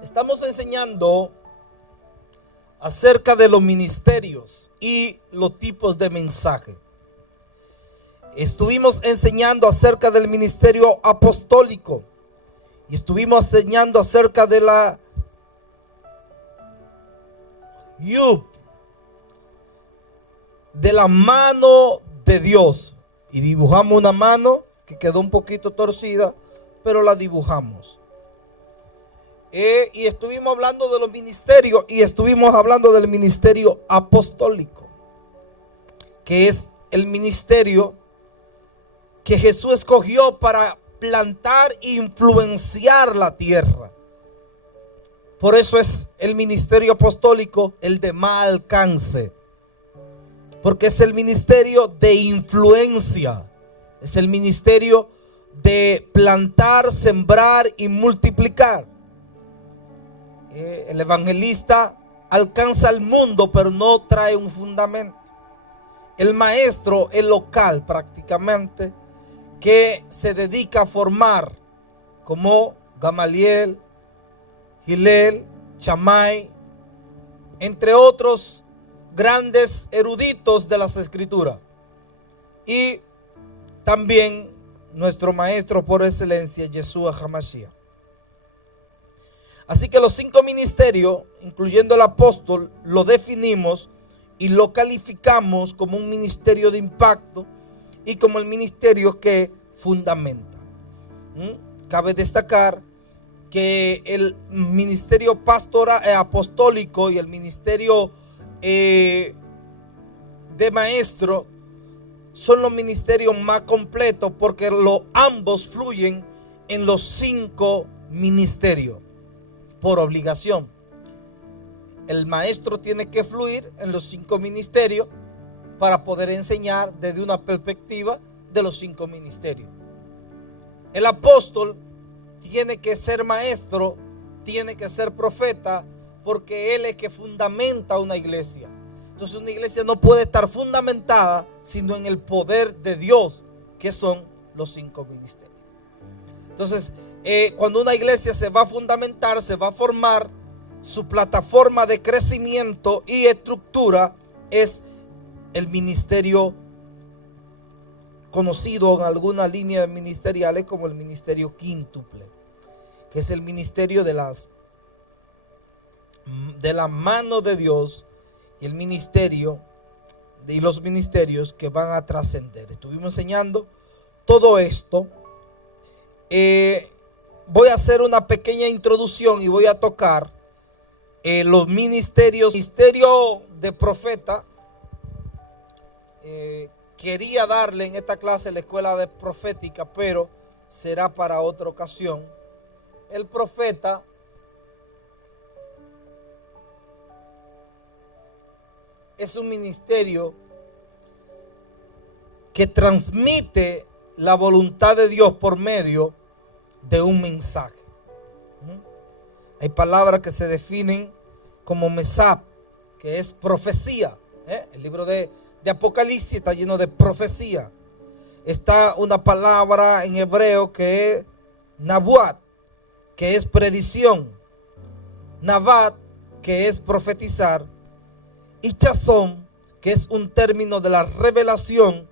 Estamos enseñando acerca de los ministerios y los tipos de mensaje. Estuvimos enseñando acerca del ministerio apostólico y estuvimos enseñando acerca de la de la mano de Dios, y dibujamos una mano que quedó un poquito torcida, pero la dibujamos. Y estuvimos hablando de los ministerios y estuvimos hablando del ministerio apostólico, que es el ministerio que Jesús escogió para plantar e influenciar la tierra. Por eso es el ministerio apostólico el de más alcance, porque es el ministerio de influencia, es el ministerio de plantar, sembrar y multiplicar. El evangelista alcanza al mundo, pero no trae un fundamento. El maestro es local prácticamente, que se dedica a formar, como Gamaliel, Hillel, Shammai, entre otros grandes eruditos de las escrituras. Y también nuestro maestro por excelencia, Yeshua HaMashiach. Así que los 5 ministerios, incluyendo el apóstol, lo definimos y lo calificamos como un ministerio de impacto y como el ministerio que fundamenta. Cabe destacar que el ministerio apostólico y el ministerio de maestro son los ministerios más completos, porque ambos fluyen en los 5 ministerios por obligación. El maestro tiene que fluir en los 5 ministerios para poder enseñar desde una perspectiva de los 5 ministerios. El apóstol tiene que ser maestro, tiene que ser profeta, porque él es que fundamenta una iglesia. Entonces una iglesia no puede estar fundamentada sino en el poder de Dios, que son los 5 ministerios. Entonces cuando una iglesia se va a fundamentar, se va a formar, su plataforma de crecimiento y estructura es el ministerio conocido en algunas líneas ministeriales como el ministerio quíntuple, que es el ministerio de la mano de Dios, y el ministerio y los ministerios que van a trascender. Estuvimos enseñando todo esto. Voy a hacer una pequeña introducción y voy a tocar los ministerios. Ministerio de profeta, quería darle en esta clase la escuela de profética, pero será para otra ocasión. El profeta es un ministerio que transmite la voluntad de Dios por medio de un mensaje. Hay palabras que se definen como mesab, que es profecía. El libro de Apocalipsis está lleno de profecía. Está una palabra en hebreo que es nabuat, que es predicción. Nabat, que es profetizar. Y chazón, que es un término de la revelación,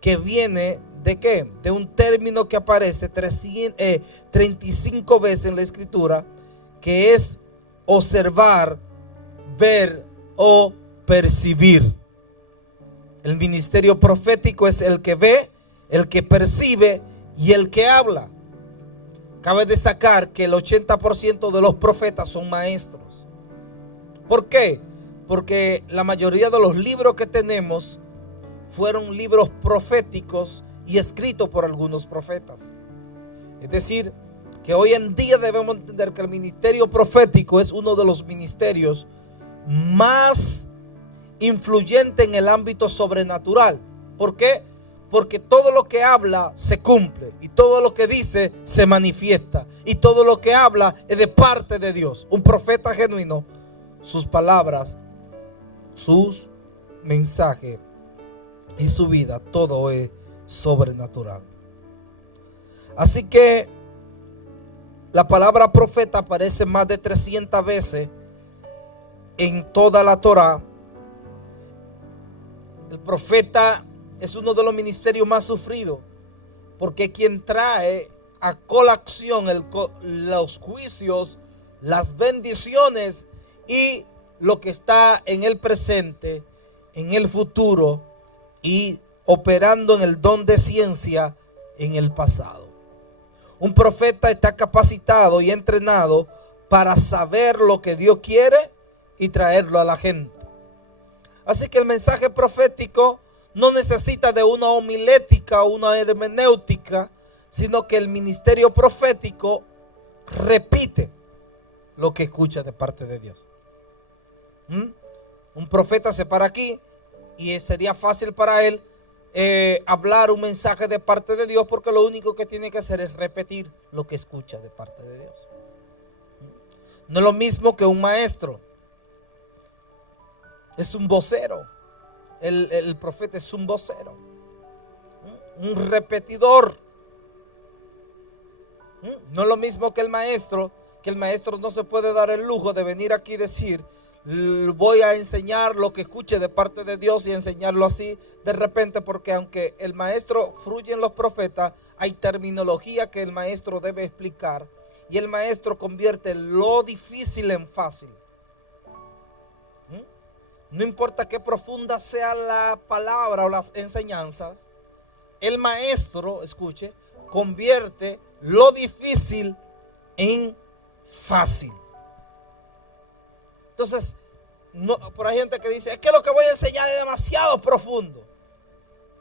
que viene ¿de qué? De un término que aparece 35 veces en la escritura, que es observar, ver o percibir. El ministerio profético es el que ve, el que percibe y el que habla. Cabe destacar que el 80% de los profetas son maestros. ¿Por qué? Porque la mayoría de los libros que tenemos fueron libros proféticos y escritos por algunos profetas. Es decir, que hoy en día debemos entender que el ministerio profético es uno de los ministerios más influyentes en el ámbito sobrenatural. ¿Por qué? Porque todo lo que habla se cumple, y todo lo que dice se manifiesta, y todo lo que habla es de parte de Dios. Un profeta genuino, sus palabras, sus mensajes y su vida, todo es sobrenatural. Así que la palabra profeta aparece más de 300 veces en toda la Torá. El profeta es uno de los ministerios más sufridos, porque quien trae a colación los juicios, las bendiciones y lo que está en el presente, en el futuro y operando en el don de ciencia en el pasado. Un profeta está capacitado y entrenado para saber lo que Dios quiere y traerlo a la gente. Así que el mensaje profético no necesita de una homilética o una hermenéutica, sino que el ministerio profético repite lo que escucha de parte de Dios. Un profeta se para aquí y sería fácil para él hablar un mensaje de parte de Dios, porque lo único que tiene que hacer es repetir lo que escucha de parte de Dios. No es lo mismo que un maestro. Es un vocero. El profeta es un vocero, un repetidor. No es lo mismo que el maestro no se puede dar el lujo de venir aquí y decir: voy a enseñar lo que escuche de parte de Dios, y enseñarlo así de repente, porque aunque el maestro fluye en los profetas, hay terminología que el maestro debe explicar, y el maestro convierte lo difícil en fácil. No importa qué profunda sea la palabra o las enseñanzas, el maestro, escuche, convierte lo difícil en fácil. Entonces, por ahí hay gente que dice: es que lo que voy a enseñar es demasiado profundo.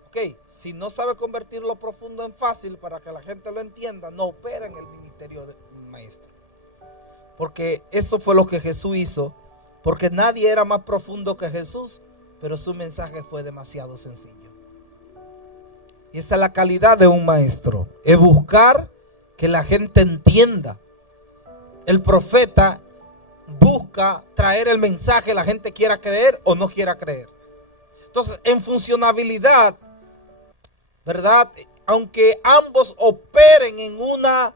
Ok, si no sabe convertir lo profundo en fácil para que la gente lo entienda, no opera en el ministerio de maestro. Porque eso fue lo que Jesús hizo. Porque nadie era más profundo que Jesús, pero su mensaje fue demasiado sencillo. Y esa es la calidad de un maestro, es buscar que la gente entienda. El profeta busca traer el mensaje, la gente quiera creer o no quiera creer. Entonces, en funcionabilidad, ¿verdad? Aunque ambos operen en una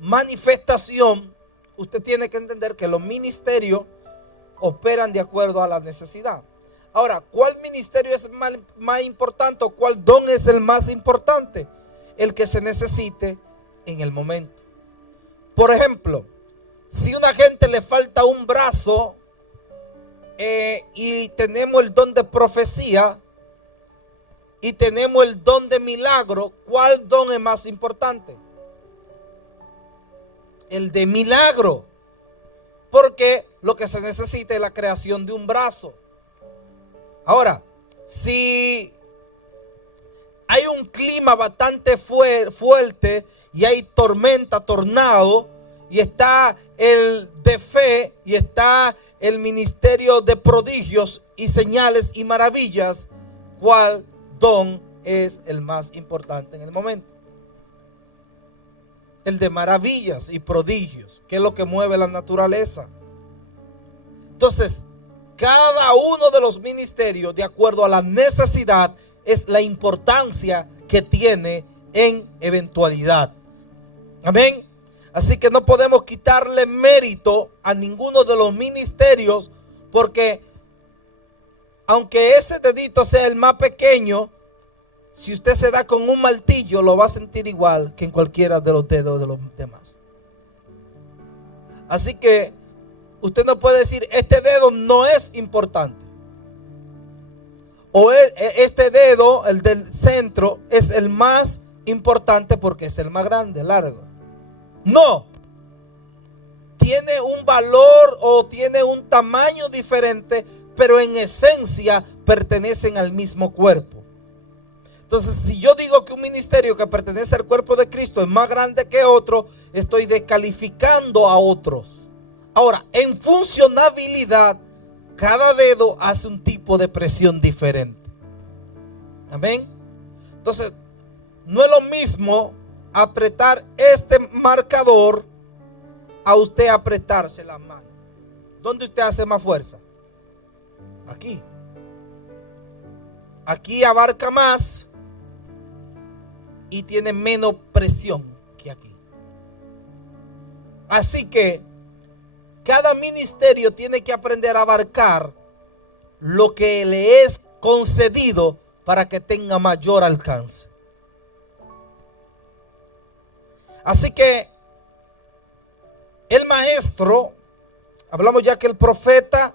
manifestación, usted tiene que entender que los ministerios operan de acuerdo a la necesidad. Ahora, ¿cuál ministerio es más importante o cuál don es el más importante? El que se necesite en el momento. Por ejemplo, si a una gente le falta un brazo y tenemos el don de profecía y tenemos el don de milagro, ¿cuál don es más importante? El de milagro. Porque lo que se necesita es la creación de un brazo. Ahora, si hay un clima bastante fuerte y hay tormenta, tornado, y está el de fe y está el ministerio de prodigios y señales y maravillas, ¿cuál don es el más importante en el momento? El de maravillas y prodigios, que es lo que mueve la naturaleza. Entonces, cada uno de los ministerios, de acuerdo a la necesidad, es la importancia que tiene en eventualidad. Amén. Así que no podemos quitarle mérito a ninguno de los ministerios, porque aunque ese dedito sea el más pequeño, si usted se da con un martillo, lo va a sentir igual que en cualquiera de los dedos de los demás. Así que usted no puede decir: este dedo no es importante, o este dedo, el del centro, es el más importante porque es el más grande, largo. No. Tiene un valor o tiene un tamaño diferente, pero en esencia pertenecen al mismo cuerpo. Entonces, si yo digo que un ministerio que pertenece al cuerpo de Cristo es más grande que otro, estoy descalificando a otros. Ahora, en funcionabilidad, cada dedo hace un tipo de presión diferente. Amén. Entonces, no es lo mismo apretar este marcador a usted apretarse la mano. ¿Dónde usted hace más fuerza? Aquí. Aquí abarca más y tiene menos presión que aquí. Así que cada ministerio tiene que aprender a abarcar lo que le es concedido para que tenga mayor alcance. Así que el maestro, hablamos ya que el profeta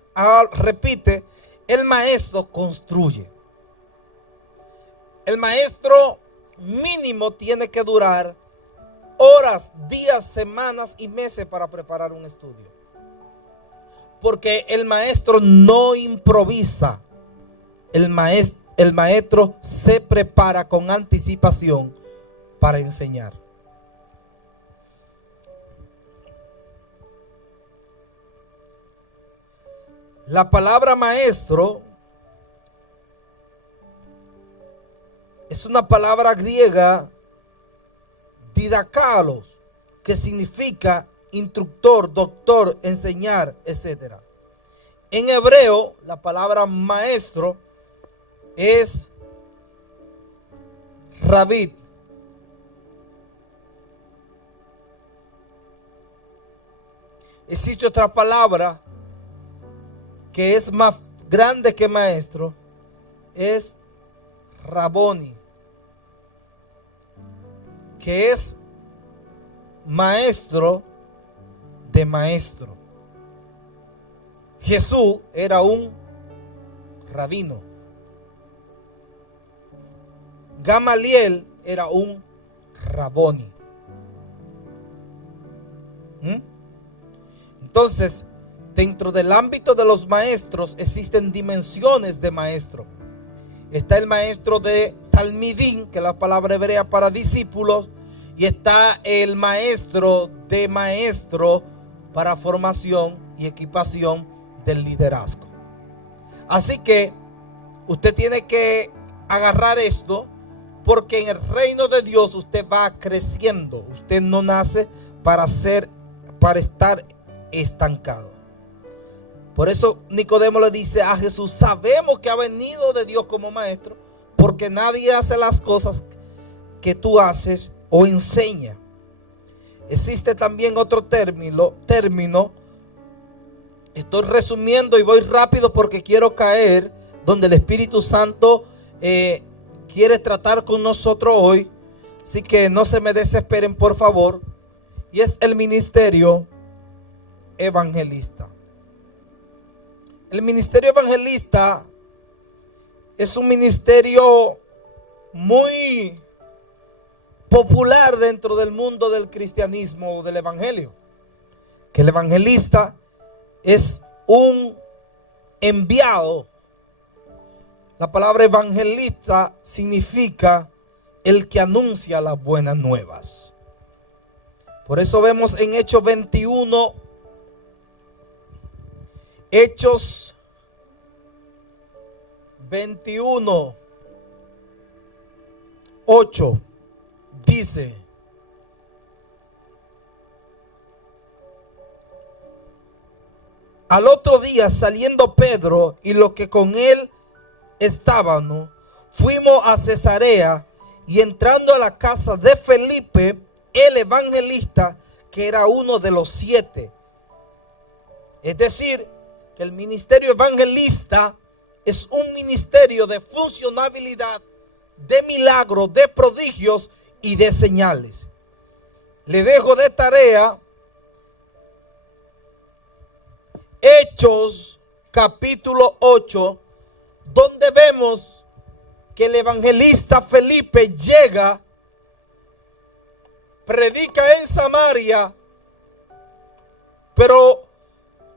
repite, el maestro construye. El maestro mínimo tiene que durar horas, días, semanas y meses para preparar un estudio. Porque el maestro no improvisa. El maestro se prepara con anticipación para enseñar. La palabra maestro es una palabra griega, didakalos, que significa instructor, doctor, enseñar, etc. En hebreo, la palabra maestro es rabit. Existe otra palabra que es más grande que maestro, es Raboni, que es maestro de maestro. Jesús era un rabino. Gamaliel era un Raboni. Entonces, dentro del ámbito de los maestros existen dimensiones de maestro. Está el maestro de Talmidín, que es la palabra hebrea para discípulos, y está el maestro de maestro para formación y equipación del liderazgo. Así que usted tiene que agarrar esto, porque en el reino de Dios usted va creciendo. Usted no nace para estar estancado. Por eso Nicodemo le dice a Jesús: sabemos que ha venido de Dios como maestro, porque nadie hace las cosas que tú haces o enseña. Existe también otro término. Estoy resumiendo y voy rápido porque quiero caer donde el Espíritu Santo quiere tratar con nosotros hoy. Así que no se me desesperen, por favor. Y es el ministerio evangelista. El ministerio evangelista es un ministerio muy popular dentro del mundo del cristianismo o del evangelio. Que el evangelista es un enviado. La palabra evangelista significa el que anuncia las buenas nuevas. Por eso vemos en Hechos 21, Hechos 21, 8, dice: al otro día, saliendo Pedro y los que con él estaban, fuimos a Cesarea, y entrando a la casa de Felipe, el evangelista, que era uno de los 7. Es decir, que el ministerio evangelista es un ministerio de funcionabilidad, de milagros, de prodigios y de señales. Le dejo de tarea Hechos capítulo 8, donde vemos que el evangelista Felipe llega, predica en Samaria, pero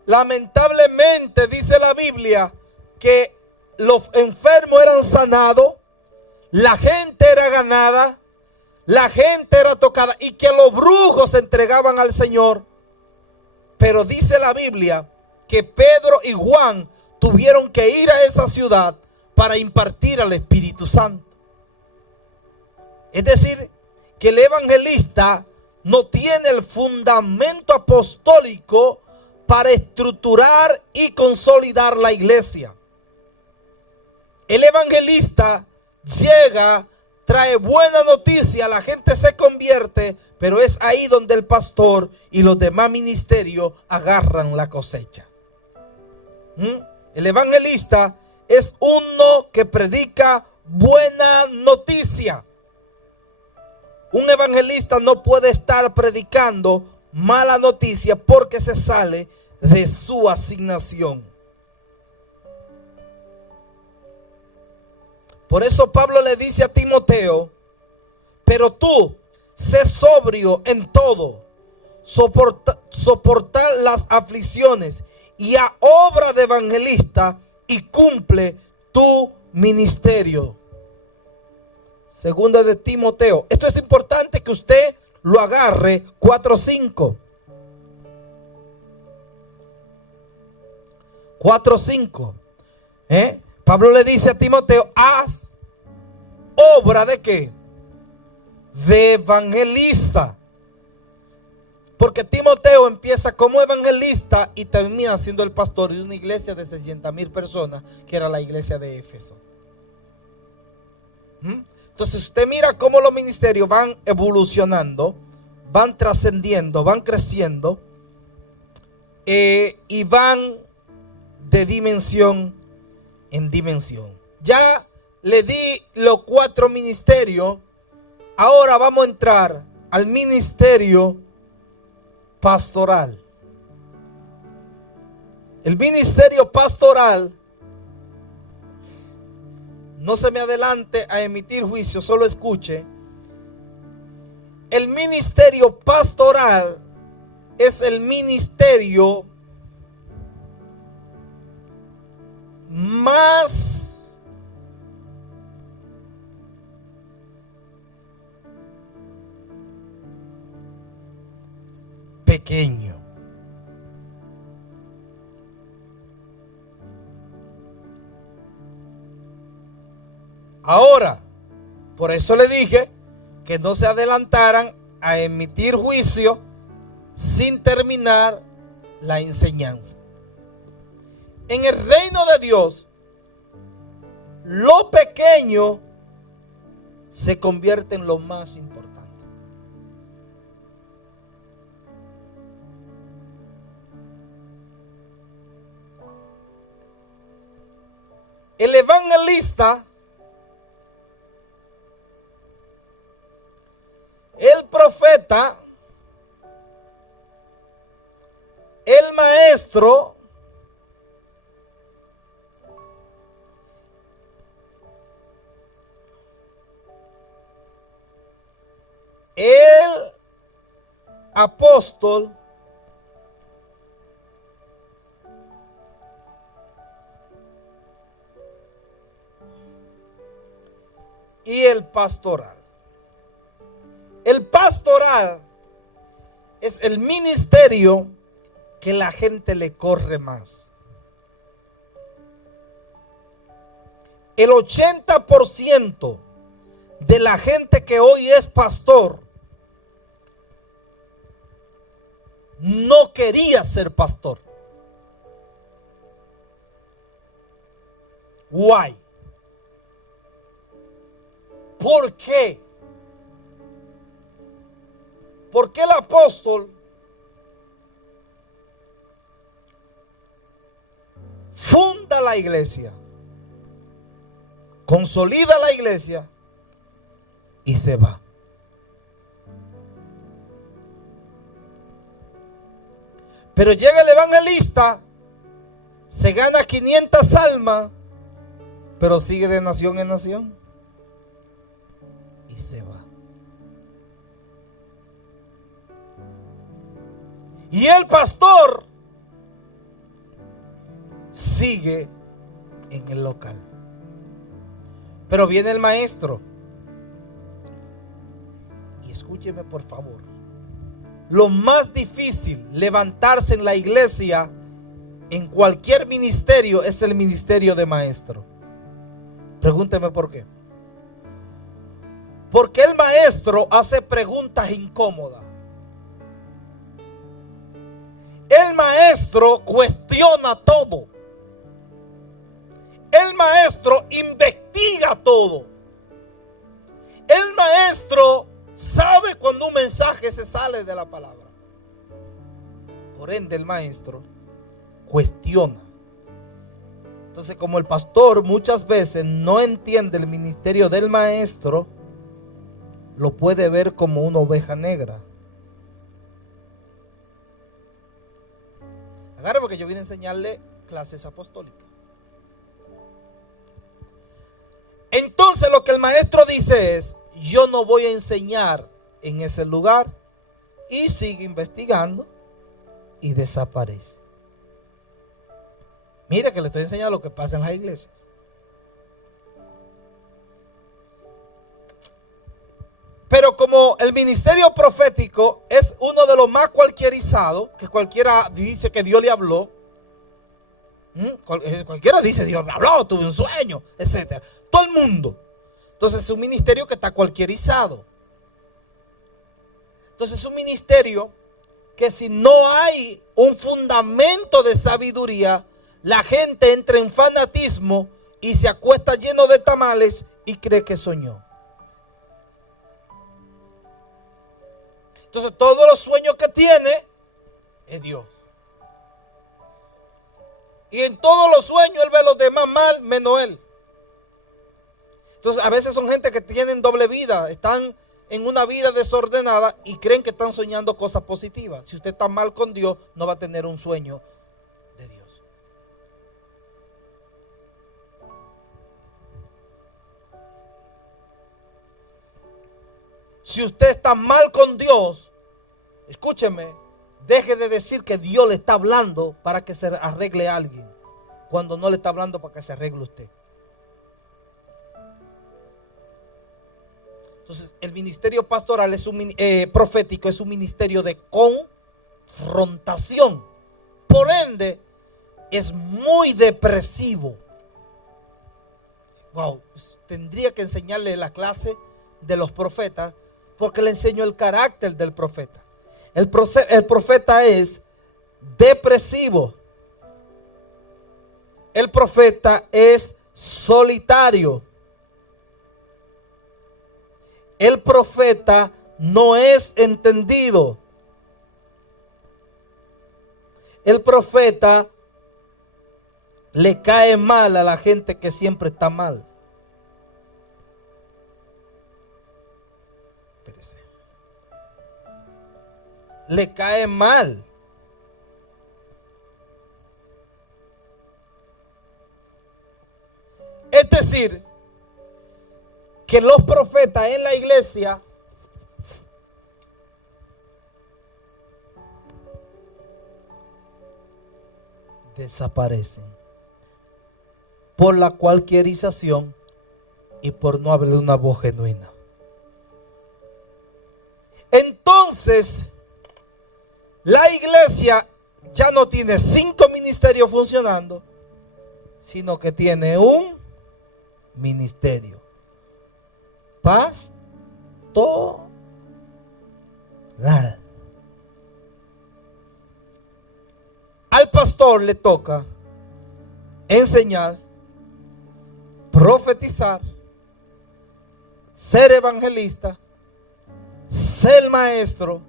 lamentablemente dice la Biblia que los enfermos eran sanados, la gente era ganada, la gente era tocada y que los brujos se entregaban al Señor. Pero dice la Biblia que Pedro y Juan tuvieron que ir a esa ciudad para impartir al Espíritu Santo. Es decir, que el evangelista no tiene el fundamento apostólico para estructurar y consolidar la iglesia. El evangelista llega trae buena noticia, la gente se convierte, pero es ahí donde el pastor y los demás ministerios agarran la cosecha. El evangelista es uno que predica buena noticia. Un evangelista no puede estar predicando mala noticia porque se sale de su asignación. Por eso Pablo le dice a Timoteo: pero tú, sé sobrio en todo, soportar las aflicciones y a obra de evangelista y cumple tu ministerio. Segunda de Timoteo. Esto es importante que usted lo agarre. 4:5. 4:5. Pablo le dice a Timoteo: haz obra de ¿qué? De evangelista. Porque Timoteo empieza como evangelista y termina siendo el pastor de una iglesia de 600,000 personas, que era la iglesia de Éfeso. Entonces usted mira cómo los ministerios van evolucionando, van trascendiendo, van creciendo, y van de dimensión en dimensión. Ya le di los 4 ministerios. Ahora vamos a entrar al ministerio pastoral. El ministerio pastoral, no se me adelante a emitir juicio, solo escuche. El ministerio pastoral es el ministerio más pequeño. Ahora, por eso le dije que no se adelantaran a emitir juicio sin terminar la enseñanza. En el reino de Dios, lo pequeño se convierte en lo más importante. El evangelista, el profeta, el maestro, el apóstol, y el pastoral. El pastoral es el ministerio que la gente le corre más. El 80% de la gente que hoy es pastor no quería ser pastor. Why? ¿Por qué? Porque el apóstol funda la iglesia, consolida la iglesia y se va. Pero llega el evangelista, se gana 500 almas, pero sigue de nación en nación y se va. Y el pastor sigue en el local. Pero viene el maestro. Y escúcheme por favor. Lo más difícil levantarse en la iglesia, en cualquier ministerio, es el ministerio de maestro. Pregúnteme por qué. Porque el maestro hace preguntas incómodas. El maestro cuestiona todo. El maestro investiga todo. El maestro sabe cuando un mensaje se sale de la palabra. Por ende, el maestro cuestiona. Entonces, como el pastor muchas veces no entiende el ministerio del maestro, lo puede ver como una oveja negra. Agarre, porque yo vine a enseñarle clases apostólicas. Entonces lo que el maestro dice es: yo no voy a enseñar en ese lugar, y sigue investigando y desaparece. Mira que le estoy enseñando lo que pasa en las iglesias. Pero como el ministerio profético es uno de los más cualquierizados, que cualquiera dice que Dios le habló, cualquiera dice Dios me habló, tuve un sueño, etcétera. Todo el mundo. Entonces es un ministerio que está cualquierizado. Entonces es un ministerio que si no hay un fundamento de sabiduría, la gente entra en fanatismo y se acuesta lleno de tamales y cree que soñó. Entonces todos los sueños que tiene es Dios. Y en todos los sueños él ve a los demás mal, menos él. Entonces a veces son gente que tienen doble vida, están en una vida desordenada y creen que están soñando cosas positivas. Si usted está mal con Dios, no va a tener un sueño de Dios. Si usted está mal con Dios, escúcheme, deje de decir que Dios le está hablando para que se arregle a alguien, cuando no le está hablando para que se arregle usted. Entonces, el ministerio pastoral profético es un ministerio de confrontación. Por ende, es muy depresivo. Wow, tendría que enseñarle la clase de los profetas, porque le enseño el carácter del profeta. El profeta es depresivo. El profeta es solitario. El profeta no es entendido. El profeta le cae mal a la gente que siempre está mal. Espérese. Le cae mal. Es decir, que los profetas en la iglesia desaparecen por la cualquierización y por no haber una voz genuina. Entonces, la iglesia ya no tiene 5 ministerios funcionando, sino que tiene un ministerio pastoral. Al pastor le toca enseñar, profetizar, ser evangelista, ser maestro,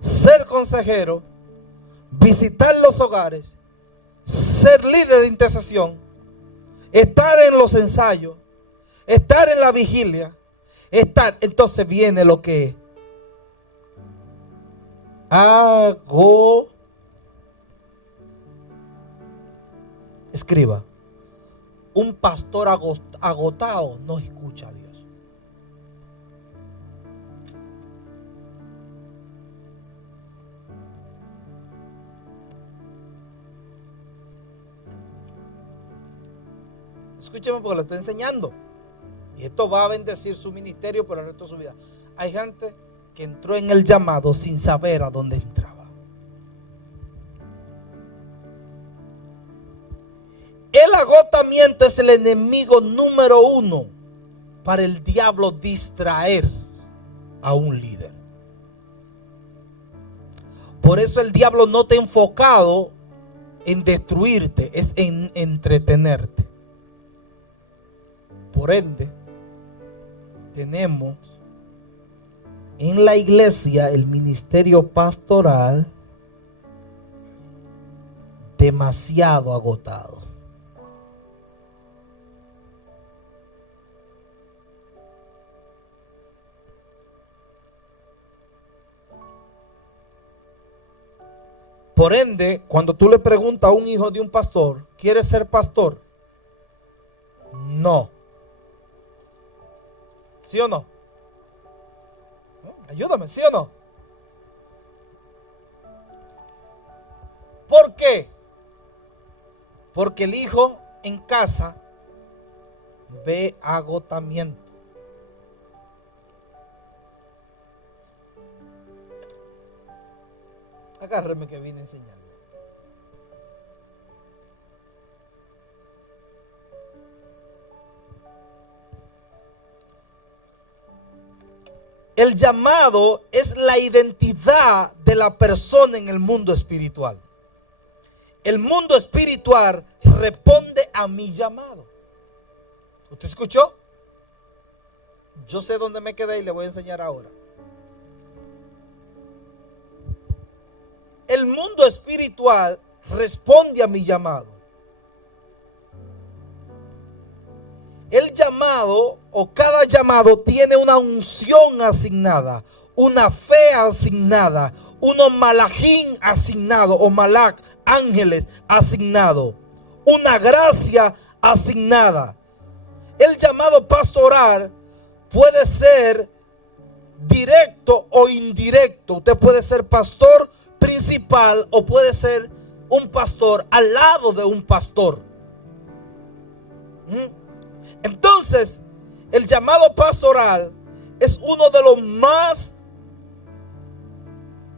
ser consejero, visitar los hogares, ser líder de intercesión, estar en los ensayos, estar en la vigilia, entonces viene lo que hago. Escriba: un pastor agotado no escucha a Dios. Escúcheme, porque lo estoy enseñando. Y esto va a bendecir su ministerio por el resto de su vida. Hay gente que entró en el llamado sin saber a dónde entraba. El agotamiento es el enemigo número 1 para el diablo distraer a un líder. Por eso el diablo no te ha enfocado en destruirte, es en entretenerte. Por ende, tenemos en la iglesia el ministerio pastoral demasiado agotado. Por ende, cuando tú le preguntas a un hijo de un pastor, ¿quieres ser pastor? No. ¿Sí o no? Ayúdame, ¿sí o no? ¿Por qué? Porque el hijo en casa ve agotamiento. Agárreme que vine a enseñarle. El llamado es la identidad de la persona en el mundo espiritual. El mundo espiritual responde a mi llamado. ¿Usted escuchó? Yo sé dónde me quedé y le voy a enseñar ahora. El mundo espiritual responde a mi llamado. El llamado o cada llamado tiene una unción asignada, una fe asignada, unos malajín asignado o malak, ángeles asignado, una gracia asignada. El llamado pastoral puede ser directo o indirecto. Usted puede ser pastor principal o puede ser un pastor al lado de un pastor. Entonces, el llamado pastoral es uno de los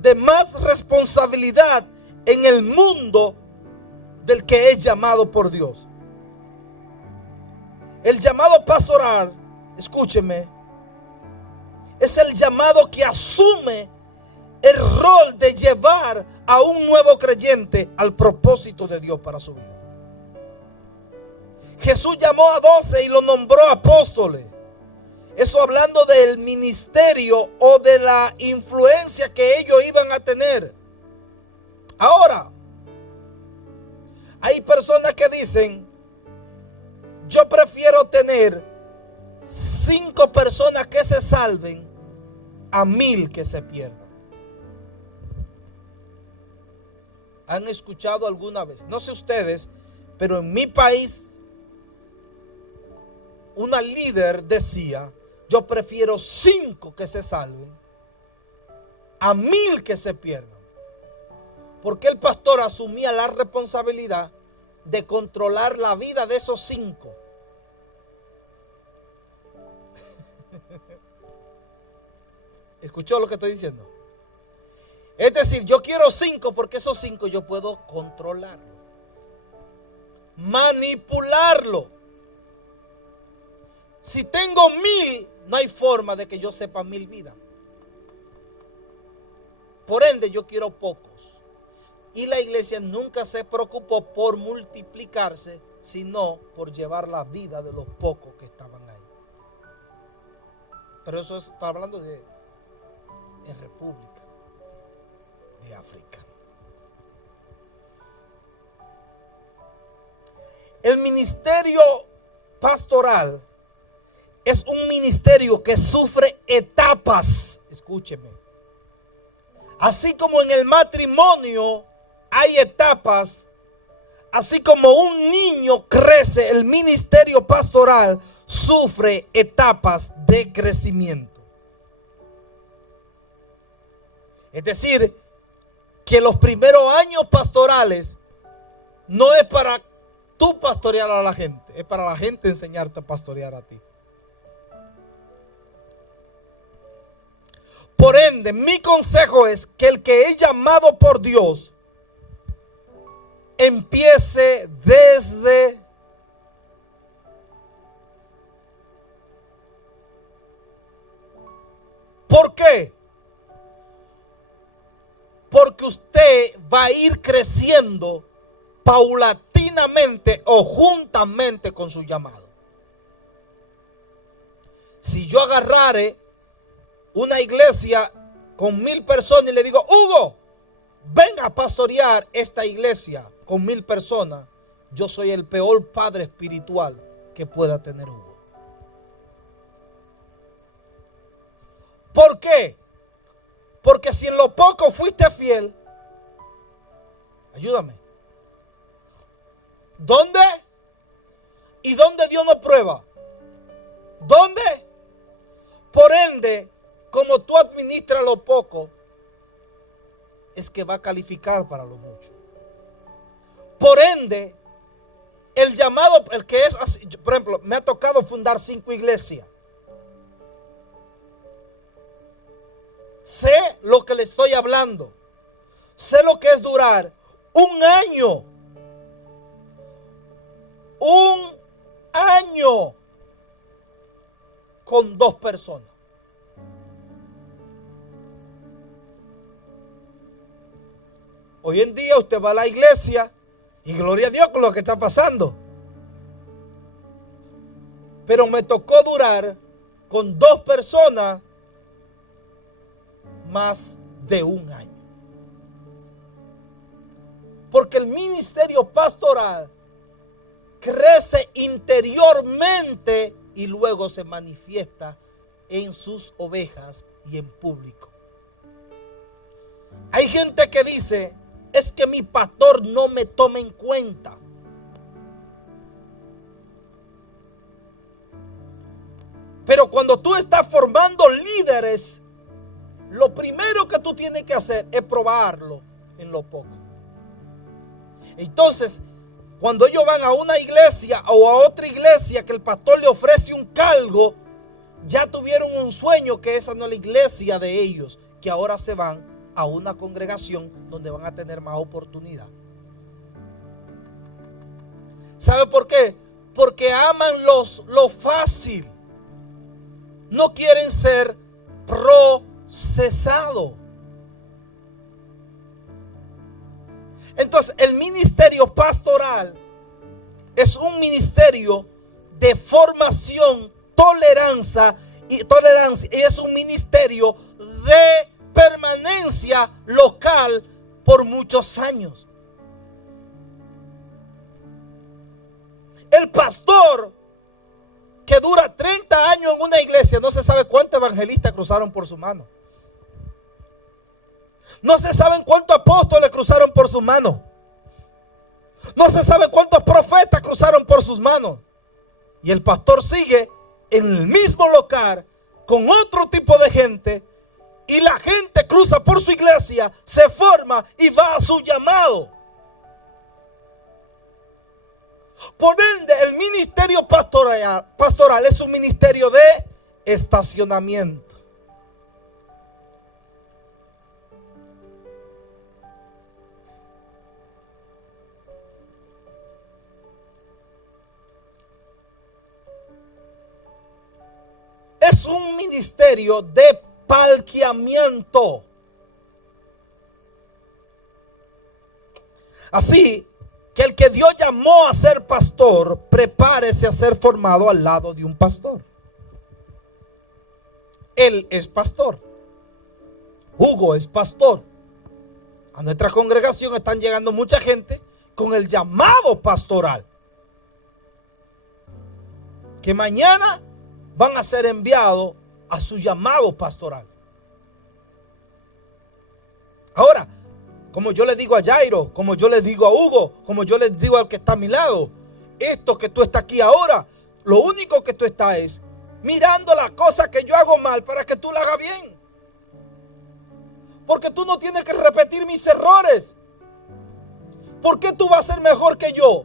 de más responsabilidad en el mundo del que es llamado por Dios. El llamado pastoral, escúcheme, es el llamado que asume el rol de llevar a un nuevo creyente al propósito de Dios para su vida. Jesús llamó a 12 y los nombró apóstoles. Eso hablando del ministerio o de la influencia que ellos iban a tener. Ahora, hay personas que dicen: yo prefiero tener 5 personas que se salven a 1000 que se pierdan. ¿Han escuchado alguna vez? No sé ustedes, pero en mi país una líder decía: yo prefiero 5 que se salven a 1000 que se pierdan. Porque el pastor asumía la responsabilidad de controlar la vida de esos 5. ¿Escuchó lo que estoy diciendo? Es decir, yo quiero 5 porque esos 5 yo puedo controlarlo, manipularlo. Si tengo 1000, no hay forma de que yo sepa 1000 vidas. Por ende, yo quiero pocos. Y la iglesia nunca se preocupó por multiplicarse, sino por llevar la vida de los pocos que estaban ahí. Pero eso está hablando de República de África. El ministerio pastoral es un ministerio que sufre etapas. Escúcheme. Así como en el matrimonio hay etapas, así como un niño crece, el ministerio pastoral sufre etapas de crecimiento. Es decir, que los primeros años pastorales no es para tú pastorear a la gente, es para la gente enseñarte a pastorear a ti. Por ende, mi consejo es que el que es llamado por Dios empiece desde ¿por qué? Porque usted va a ir creciendo paulatinamente o juntamente con su llamado. Si yo agarrare una iglesia con 1000 personas y le digo, Hugo, venga a pastorear esta iglesia con 1000 personas, yo soy el peor padre espiritual que pueda tener Hugo. ¿Por qué? Porque si en lo poco fuiste fiel, ayúdame, ¿dónde? ¿Y dónde Dios nos prueba? ¿Dónde? Por ende, como tú administras lo poco, es que va a calificar para lo mucho. Por ende, el llamado, el que es así, por ejemplo, me ha tocado fundar 5 iglesias. Sé lo que le estoy hablando. Sé lo que es durar un año. Un año con 2 personas. Hoy en día usted va a la iglesia y gloria a Dios con lo que está pasando. Pero me tocó durar con 2 personas más de un año. Porque el ministerio pastoral crece interiormente y luego se manifiesta en sus ovejas y en público. Hay gente que dice, es que mi pastor no me toma en cuenta. Pero cuando tú estás formando líderes, lo primero que tú tienes que hacer es probarlo en lo poco. Entonces, cuando ellos van a una iglesia o a otra iglesia que el pastor le ofrece un cargo, ya tuvieron un sueño que esa no es la iglesia de ellos, que ahora se van a una congregación donde van a tener más oportunidad. ¿Sabe por qué? Porque aman lo fácil. No quieren ser procesado. Entonces, el ministerio pastoral es un ministerio de formación, tolerancia y es un ministerio de permanencia local por muchos años. El pastor que dura 30 años en una iglesia, no se sabe cuántos evangelistas cruzaron por su mano. No se saben cuántos apóstoles cruzaron por sus manos. No se sabe cuántos profetas cruzaron por sus manos. Y el pastor sigue en el mismo local con otro tipo de gente. Y la gente cruza por su iglesia, se forma y va a su llamado. Por ende, el ministerio pastoral es un ministerio de estacionamiento. Es un ministerio de parqueamiento. Así que el que Dios llamó a ser pastor, prepárese a ser formado al lado de un pastor. Él es pastor. Hugo es pastor. A nuestra congregación están llegando mucha gente con el llamado pastoral, que mañana van a ser enviados a su llamado pastoral. Ahora, como yo le digo a Jairo, como yo le digo a Hugo, como yo le digo al que está a mi lado, esto que tú estás aquí ahora, lo único que tú estás es mirando las cosas que yo hago mal para que tú las hagas bien. Porque tú no tienes que repetir mis errores. ¿Por qué tú vas a ser mejor que yo?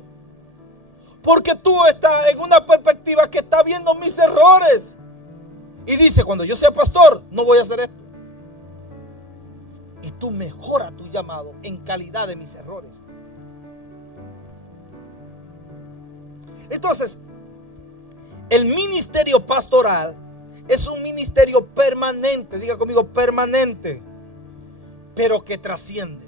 Porque tú estás en una perspectiva que está viendo mis errores. Y dice, cuando yo sea pastor, no voy a hacer esto. Y tú mejora tu llamado en calidad de mis errores. Entonces, el ministerio pastoral es un ministerio permanente. Diga conmigo, permanente. Pero que trasciende.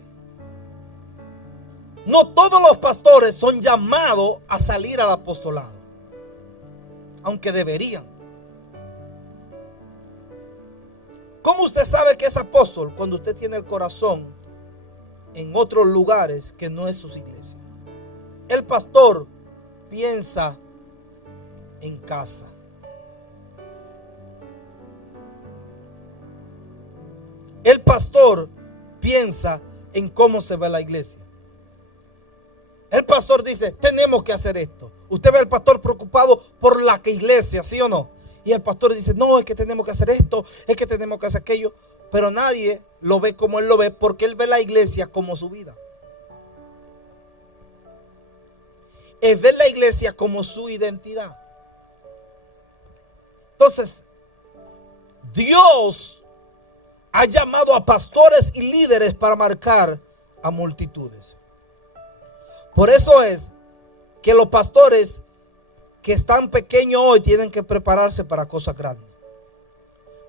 No todos los pastores son llamados a salir al apostolado, aunque deberían. ¿Cómo usted sabe que es apóstol? Cuando usted tiene el corazón en otros lugares que no es sus iglesias. El pastor piensa en casa. El pastor piensa en cómo se ve la iglesia. El pastor dice, tenemos que hacer esto. Usted ve al pastor preocupado por la iglesia, ¿sí o no? Y el pastor dice, no, es que tenemos que hacer esto, es que tenemos que hacer aquello. Pero nadie lo ve como él lo ve, porque él ve la iglesia como su vida. Es ver la iglesia como su identidad. Entonces, Dios ha llamado a pastores y líderes para marcar a multitudes. Por eso es que los pastores que están pequeños hoy tienen que prepararse para cosas grandes.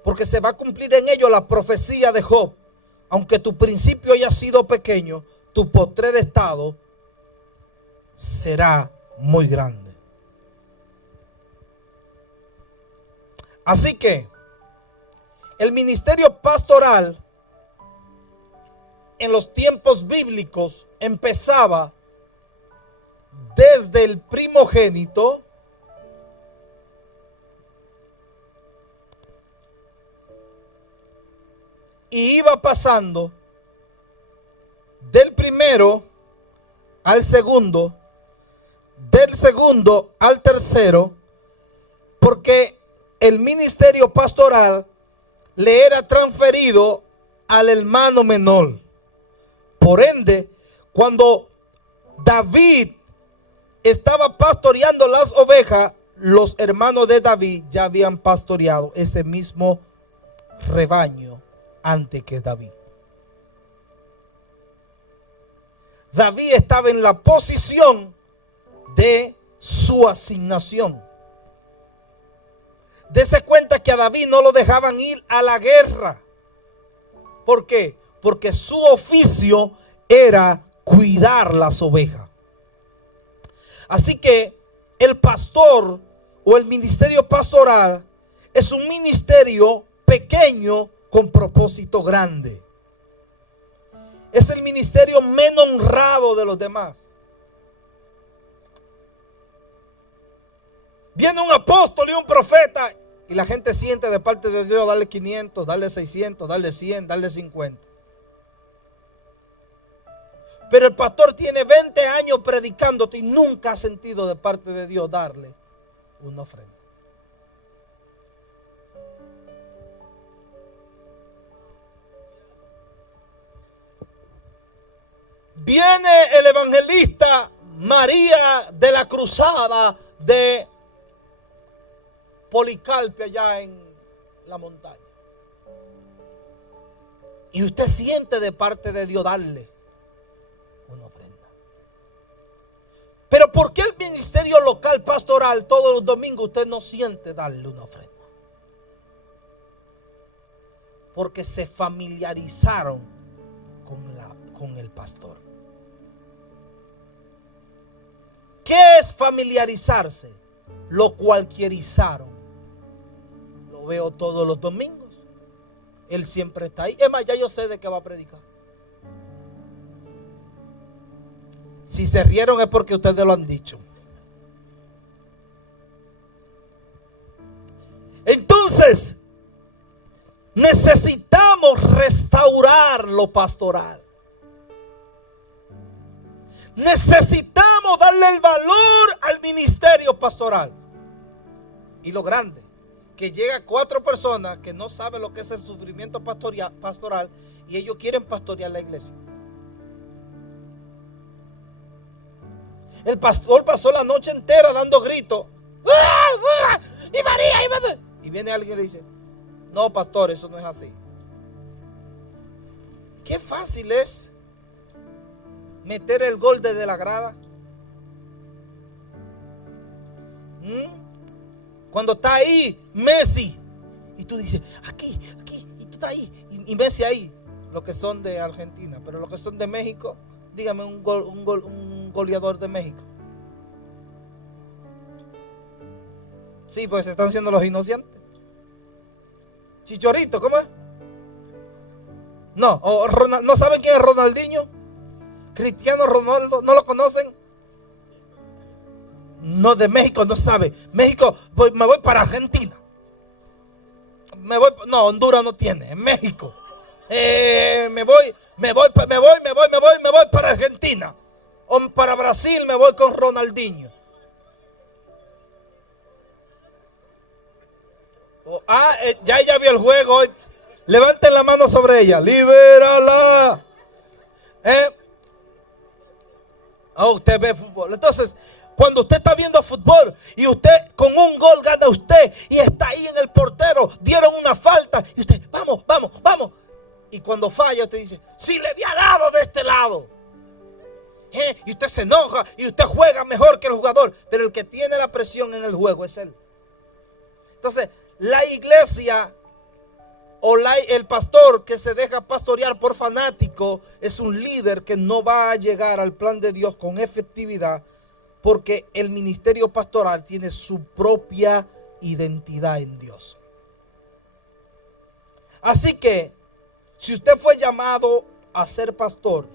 Porque se va a cumplir en ellos la profecía de Job. Aunque tu principio haya sido pequeño, tu postrer estado será muy grande. Así que el ministerio pastoral en los tiempos bíblicos empezaba desde el primogénito y iba pasando del primero al segundo, del segundo al tercero, porque el ministerio pastoral le era transferido al hermano menor. Por ende, cuando David estaba pastoreando las ovejas, los hermanos de David ya habían pastoreado ese mismo rebaño antes que David. David estaba en la posición de su asignación. Dese cuenta que a David no lo dejaban ir a la guerra. ¿Por qué? Porque su oficio era cuidar las ovejas. Así que el pastor o el ministerio pastoral es un ministerio pequeño con propósito grande. Es el ministerio menos honrado de los demás. Viene un apóstol y un profeta y la gente siente de parte de Dios darle 500, darle 600, darle 100, darle 50. Pero el pastor tiene 20 años predicándote y nunca ha sentido de parte de Dios darle una ofrenda. Viene el evangelista María de la Cruzada de Policarpio allá en la montaña. Y usted siente de parte de Dios darle una ofrenda. Pero ¿por qué el ministerio local pastoral todos los domingos usted no siente darle una ofrenda? Porque se familiarizaron con el pastor. ¿Qué es familiarizarse? Lo cualquierizaron. Lo veo todos los domingos. Él siempre está ahí. Es más, ya yo sé de qué va a predicar. Si se rieron es porque ustedes lo han dicho. Entonces, necesitamos restaurar lo pastoral. Necesitamos darle el valor al ministerio pastoral. Y lo grande, que llega 4 personas que no saben lo que es el sufrimiento pastoral y ellos quieren pastorear la iglesia. El pastor pasó la noche entera dando gritos. Y María, y viene alguien y le dice, no, pastor, eso no es así. Qué fácil es meter el gol desde la grada. Cuando está ahí Messi y tú dices, aquí, y tú estás ahí, y Messi ahí, los que son de Argentina, pero los que son de México, dígame un goleador de México. Sí, pues están siendo los inocentes. Chicharito, ¿cómo es? No, ¿no saben quién es Ronaldinho? Cristiano Ronaldo, ¿no lo conocen? No, de México no sabe. México, me voy para Argentina. No, Honduras no tiene, en México. Me voy para Argentina. O para Brasil me voy con Ronaldinho. Ya ella vio el juego. Levanten la mano sobre ella. Libérala. Usted ve fútbol. Entonces, cuando usted está viendo fútbol y usted con un gol gana usted y está ahí en el portero, dieron una falta y usted, vamos. Y cuando falla usted dice, si le había dado de este lado. Y usted se enoja y usted juega mejor que el jugador, pero el que tiene la presión en el juego es él. Entonces, la iglesia o el pastor que se deja pastorear por fanático es un líder que no va a llegar al plan de Dios con efectividad, porque el ministerio pastoral tiene su propia identidad en Dios. Así que, si usted fue llamado a ser pastor,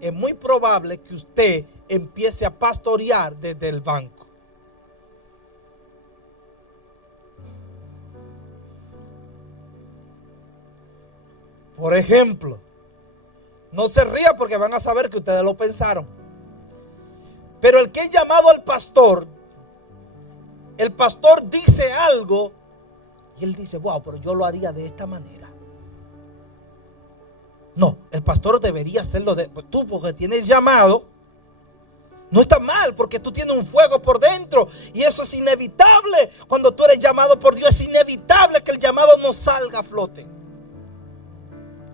es muy probable que usted empiece a pastorear desde el banco. Por ejemplo, no se ría porque van a saber que ustedes lo pensaron. Pero el que es llamado al pastor, el pastor dice algo y él dice, wow, pero yo lo haría de esta manera. No, el pastor debería hacerlo tú, porque tienes llamado. No está mal, porque tú tienes un fuego por dentro y eso es inevitable. Cuando tú eres llamado por Dios, es inevitable que el llamado no salga a flote.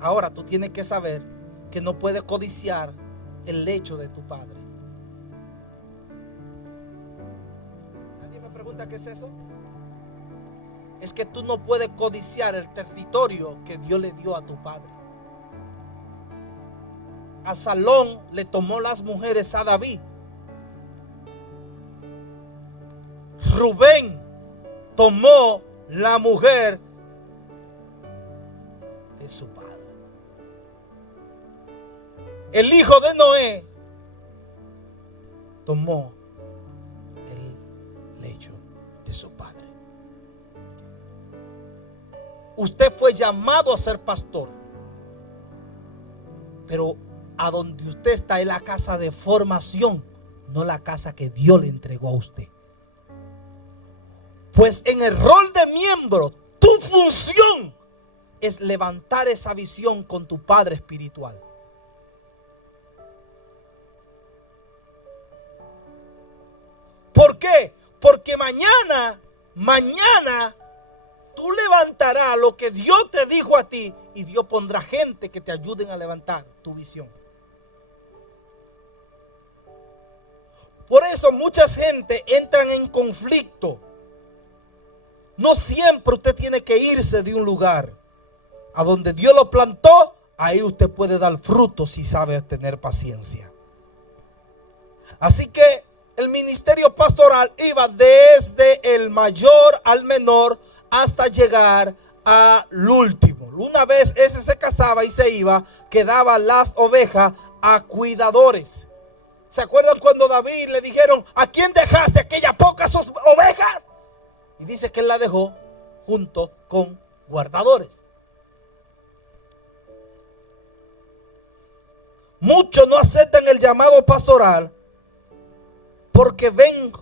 Ahora tú tienes que saber que no puedes codiciar el lecho de tu padre. ¿Nadie me pregunta qué es eso? Es que tú no puedes codiciar el territorio que Dios le dio a tu padre. A Salón le tomó las mujeres a David. Rubén tomó la mujer de su padre. El hijo de Noé tomó el lecho de su padre. Usted fue llamado a ser pastor, pero a donde usted está es la casa de formación, no la casa que Dios le entregó a usted. Pues en el rol de miembro, tu función es levantar esa visión con tu padre espiritual. ¿Por qué? Porque mañana tú levantarás lo que Dios te dijo a ti y Dios pondrá gente que te ayuden a levantar tu visión. Por eso mucha gente entran en conflicto. No siempre usted tiene que irse de un lugar. A donde Dios lo plantó, ahí usted puede dar frutos si sabe tener paciencia. Así que el ministerio pastoral iba desde el mayor al menor hasta llegar al último. Una vez ese se casaba y se iba, quedaban las ovejas a cuidadores. ¿Se acuerdan cuando David le dijeron, ¿a quién dejaste aquellas pocas ovejas? Y dice que él la dejó junto con guardadores. Muchos no aceptan el llamado pastoral porque ven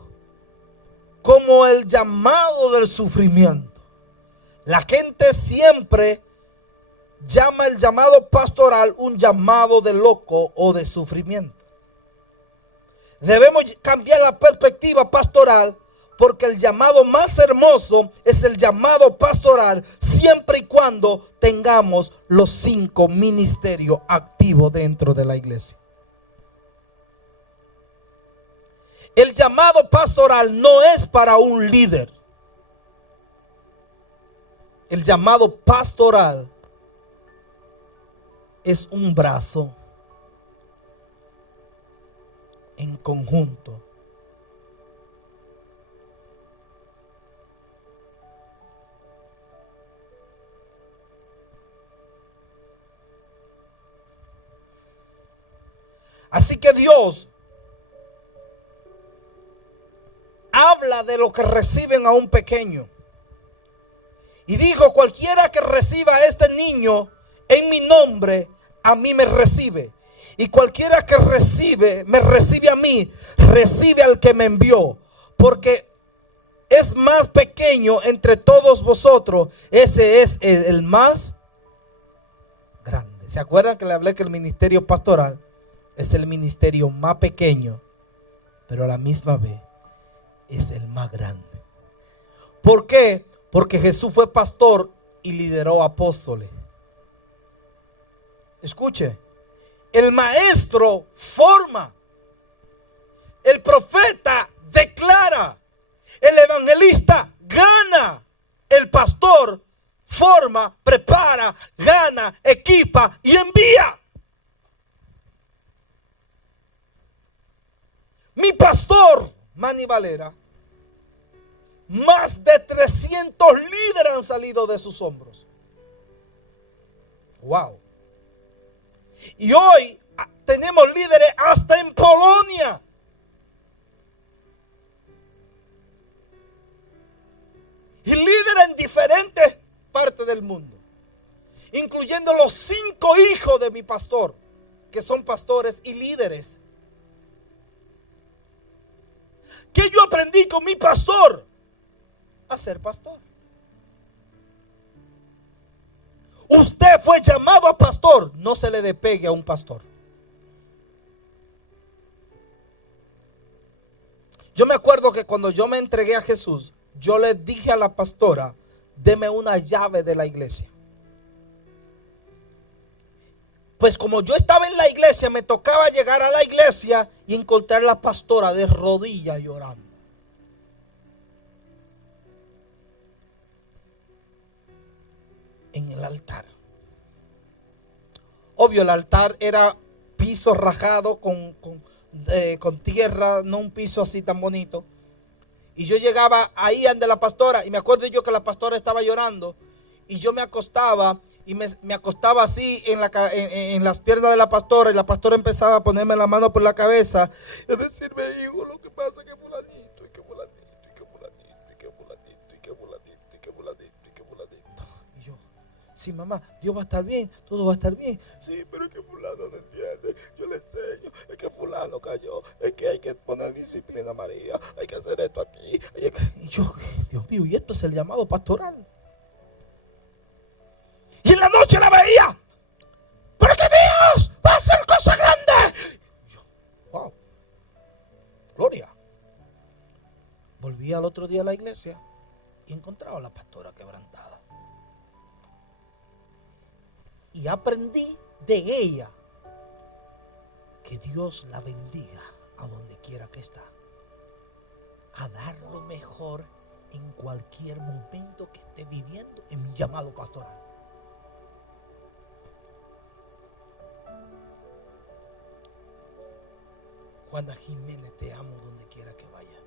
como el llamado del sufrimiento. La gente siempre llama el llamado pastoral un llamado de loco o de sufrimiento. Debemos cambiar la perspectiva pastoral, porque el llamado más hermoso es el llamado pastoral, siempre y cuando tengamos los 5 ministerios activos dentro de la iglesia. El llamado pastoral no es para un líder. El llamado pastoral es un brazo en conjunto. Así que Dios habla de lo que reciben a un pequeño. Y dijo: cualquiera que reciba a este niño en mi nombre, a mí me recibe. Y cualquiera que me recibe a mí, recibe al que me envió. Porque es más pequeño entre todos vosotros, ese es el más grande. ¿Se acuerdan que le hablé que el ministerio pastoral es el ministerio más pequeño, pero a la misma vez es el más grande? ¿Por qué? Porque Jesús fue pastor y lideró apóstoles. Escuche, el maestro forma, el profeta declara, el evangelista gana, el pastor forma, prepara, gana, equipa y envía. Mi pastor, Manny Valera, más de 300 líderes han salido de sus hombros. Wow. Y hoy tenemos líderes hasta en Polonia. Y líderes en diferentes partes del mundo, incluyendo los 5 hijos de mi pastor, que son pastores y líderes. ¿Qué yo aprendí con mi pastor? A ser pastor. Usted fue llamado a pastor, no se le despegue a un pastor. Yo me acuerdo que cuando yo me entregué a Jesús, yo le dije a la pastora: deme una llave de la iglesia. Pues como yo estaba en la iglesia, me tocaba llegar a la iglesia y encontrar a la pastora de rodillas llorando. En el altar. Obvio, el altar era piso rajado con tierra, no un piso así tan bonito. Y yo llegaba ahí ante la pastora y me acuerdo yo que la pastora estaba llorando y yo me acostaba y me acostaba así en las piernas de la pastora, y la pastora empezaba a ponerme la mano por la cabeza y a decirme: hijo, lo que pasa es que fulanito, y que fulanito, y que fulanito, y que fulanito, y que fulanito, y que fulanito, y que fulanito. Y yo: sí, mamá, Dios va a estar bien, todo va a estar bien. Sí, pero es que fulano no entiende. Yo le enseño, es que fulano cayó, es que hay que poner disciplina a María, hay que hacer esto aquí. Y yo: Dios mío, y esto es el llamado pastoral. Y en la noche la veía: pero que Dios va a hacer cosas grandes. Y yo: wow, gloria. Volví al otro día a la iglesia y encontraba a la pastora quebrantada. Y aprendí de ella que Dios la bendiga a donde quiera que está, a dar lo mejor en cualquier momento que esté viviendo en mi llamado pastoral. Juana Jiménez, te amo donde quiera que vaya.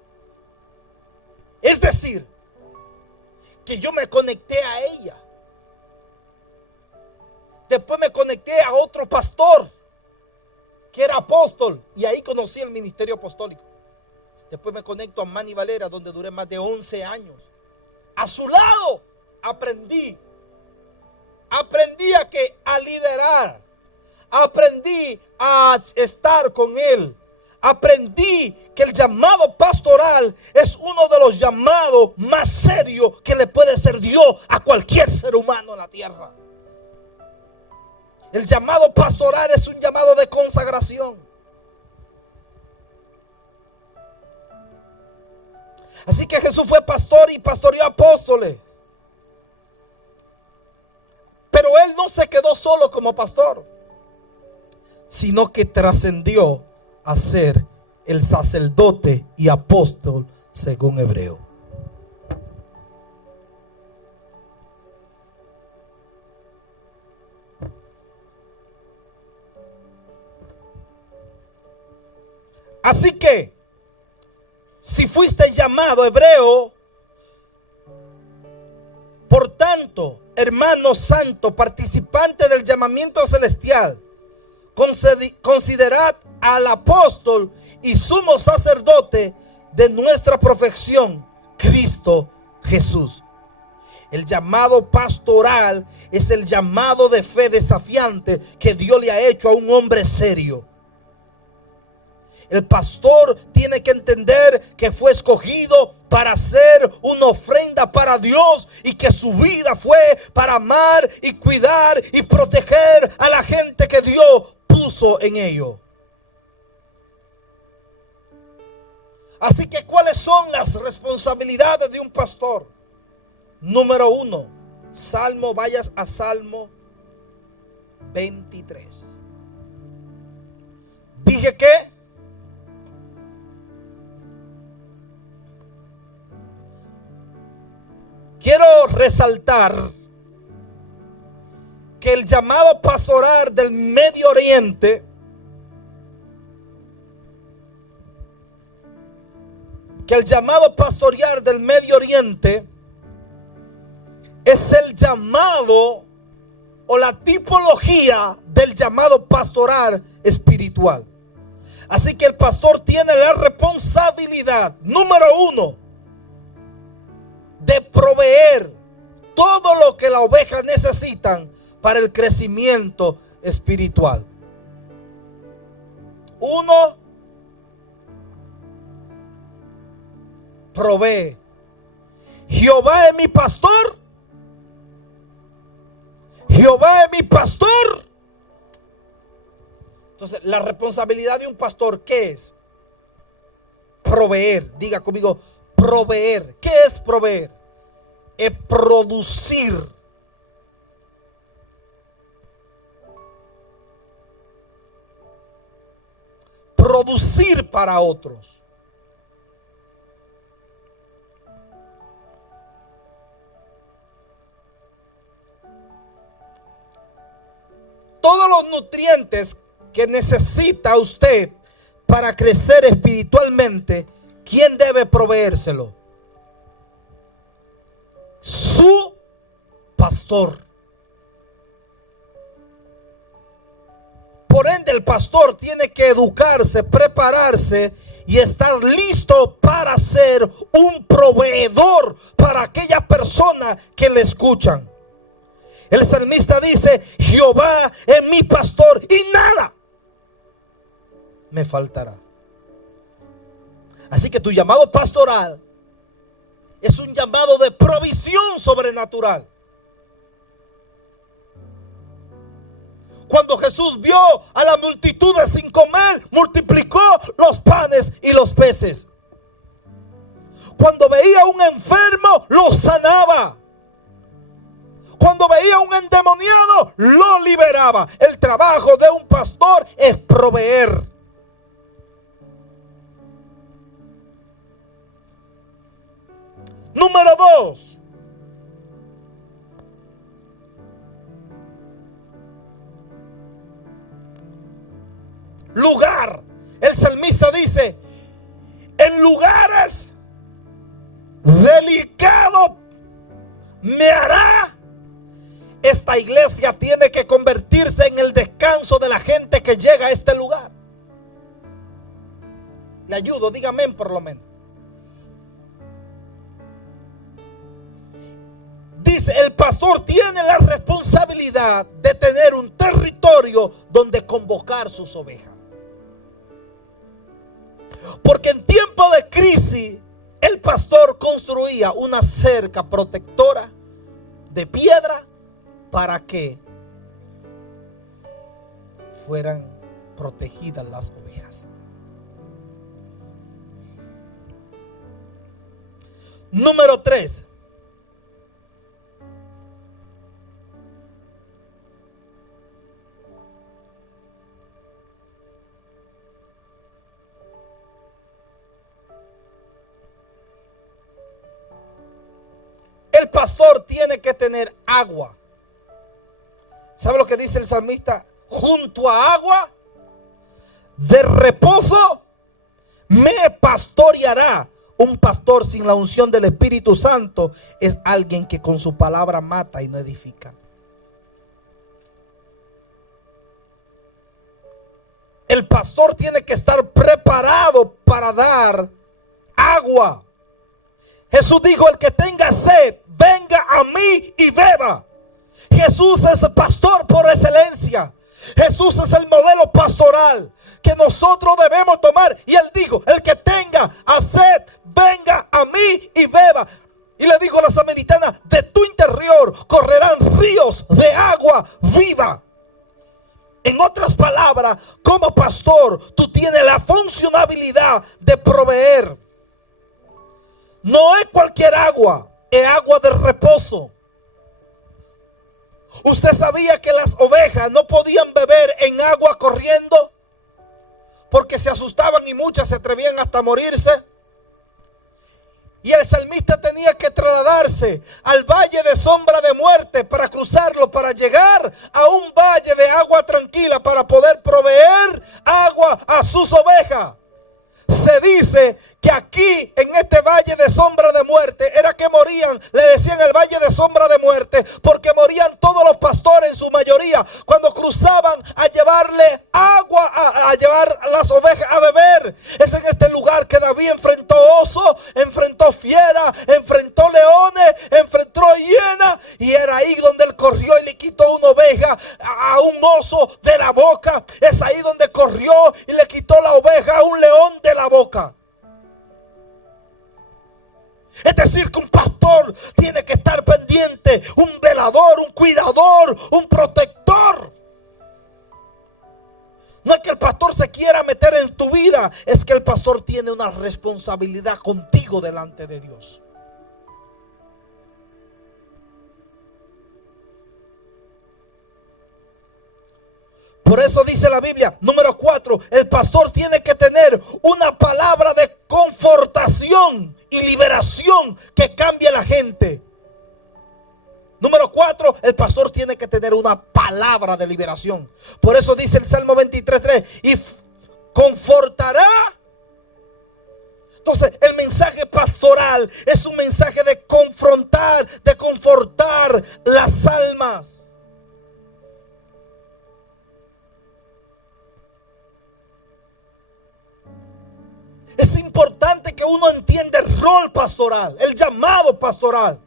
Es decir, que yo me conecté a ella. Después me conecté a otro pastor que era apóstol, y ahí conocí el ministerio apostólico. Después me conecto a Manny Valera, donde duré más de 11 años. A su lado aprendí a liderar, aprendí a estar con él. Aprendí que el llamado pastoral es uno de los llamados más serios que le puede ser Dios a cualquier ser humano en la tierra. El llamado pastoral es un llamado de consagración. Así que Jesús fue pastor y pastoreó apóstoles. Pero él no se quedó solo como pastor, sino que trascendió a ser el sacerdote y apóstol según Hebreo. Así que, si fuiste llamado hebreo, por tanto, hermano santo, participante del llamamiento celestial, considerad al apóstol y sumo sacerdote de nuestra profesión, Cristo Jesús. El llamado pastoral es el llamado de fe desafiante que Dios le ha hecho a un hombre serio. El pastor tiene que entender que fue escogido para hacer una ofrenda para Dios y que su vida fue para amar y cuidar y proteger a la gente que Dios puso en ello. Así que, ¿cuáles son las responsabilidades de un pastor? Número 1, vayas a Salmo 23. Dije que quiero resaltar que el llamado pastoral del Medio Oriente es el llamado o la tipología del llamado pastoral espiritual. Así que el pastor tiene la responsabilidad, número 1, de proveer todo lo que las ovejas necesitan para el crecimiento espiritual. 1, provee. Jehová es mi pastor. Jehová es mi pastor. Entonces, la responsabilidad de un pastor, ¿qué es? Proveer. Diga conmigo, proveer. ¿Qué es proveer? Es producir. Producir para otros. Todos los nutrientes que necesita usted para crecer espiritualmente, ¿quién debe proveérselo? Su pastor. Por ende, el pastor tiene que educarse, prepararse y estar listo para ser un proveedor para aquellas personas que le escuchan. El salmista dice: Jehová es mi pastor y nada me faltará. Así que tu llamado pastoral es un llamado de provisión sobrenatural. Cuando Jesús vio a la multitud sin comer, multiplicó los panes y los peces. Cuando veía a un enfermo, lo sanaba. Cuando veía a un endemoniado, lo liberaba. El trabajo de un pastor es proveer. Número 2. Lugar. El salmista dice: en lugares delicados me hará. Esta iglesia tiene que convertirse en el descanso de la gente que llega a este lugar. Le ayudo, dígame por lo menos. Dice, el pastor tiene la responsabilidad de tener un territorio donde convocar sus ovejas. Porque en tiempo de crisis, el pastor construía una cerca protectora de piedra para que fueran protegidas las ovejas. Número 3. El pastor tiene que tener agua. ¿Sabe lo que dice el salmista? Junto a agua de reposo me pastoreará. Un pastor sin la unción del Espíritu Santo es alguien que con su palabra mata y no edifica. el pastor tiene que estar preparado para dar agua. Jesús dijo: el que tenga sed, venga a mí y beba. Jesús es el pastor por excelencia. Jesús es el modelo pastoral que nosotros debemos tomar. Y él dijo: el que tenga sed, venga a mí y beba. Y le dijo a la samaritana: de tu interior correrán ríos de agua viva. En otras palabras, como pastor, tú tienes la funcionalidad de proveer. No es cualquier agua, es agua de reposo. ¿Usted sabía que las ovejas no podían beber en agua corriendo? Porque se asustaban y muchas se atrevían hasta morirse. Y el salmista tenía que trasladarse al valle de sombra de muerte para cruzarlo, para llegar a un valle de agua tranquila, para poder proveer agua a sus ovejas. Se dice que aquí en este valle de sombra de muerte era que morían, le decían el valle de sombra de muerte, porque morían todos los pastores en su mayoría cuando cruzaban a llevarle agua, a llevar a las ovejas a beber. Es en este lugar que David enfrentó oso, enfrentó fiera, enfrentó leones, enfrentó hienas, y era ahí donde él corrió y le quitó una oveja a un oso de la boca. Es ahí donde corrió y le quitó la oveja a un león de la boca. Es decir, que un pastor tiene que estar pendiente, un velador, un cuidador, un protector. No es que el pastor se quiera meter en tu vida, es que el pastor tiene una responsabilidad contigo delante de Dios. Por eso dice la Biblia, número 4, el pastor tiene que tener una palabra de confortación y liberación que cambie a la gente. Número 4, el pastor tiene que tener una palabra de liberación. Por eso dice el Salmo 23:3, y confortará. Entonces el mensaje pastoral es un mensaje de confrontar, de confortar las almas. Es importante que uno entienda el rol pastoral, el llamado pastoral.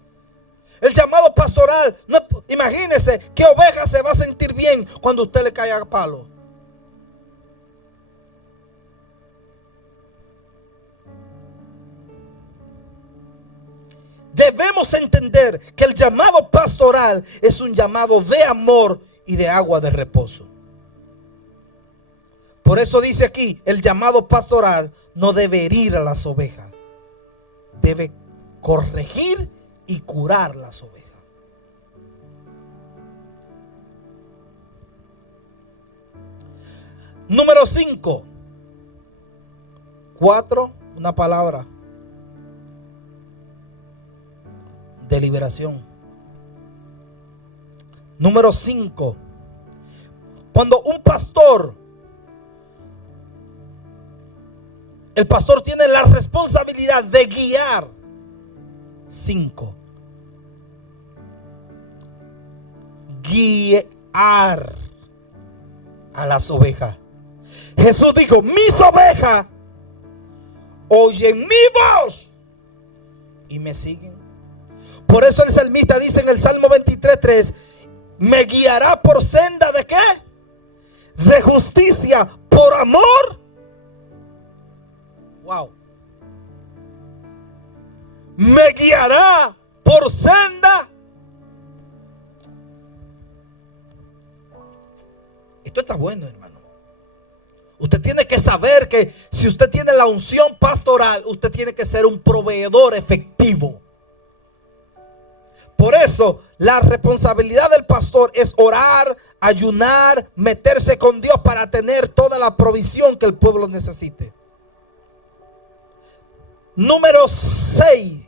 El llamado pastoral, no, imagínese qué oveja se va a sentir bien cuando usted le caiga a palo. Debemos entender que el llamado pastoral es un llamado de amor y de agua de reposo. Por eso dice aquí, el llamado pastoral no debe herir a las ovejas, debe corregir y curar las ovejas. Número 5. 4, una palabra de liberación. Número 5. Cuando un pastor, el pastor tiene la responsabilidad de guiar. 5. Guiar a las ovejas. Jesús dijo: mis ovejas oyen mi voz y me siguen. Por eso el salmista dice en el Salmo 23:3: me guiará por senda de ¿qué? De justicia, por amor. Wow. Me guiará por senda. Esto está bueno, hermano. Usted tiene que saber que si usted tiene la unción pastoral, usted tiene que ser un proveedor efectivo. Por eso la responsabilidad del pastor es orar, ayunar, meterse con Dios para tener toda la provisión que el pueblo necesite. Número 6.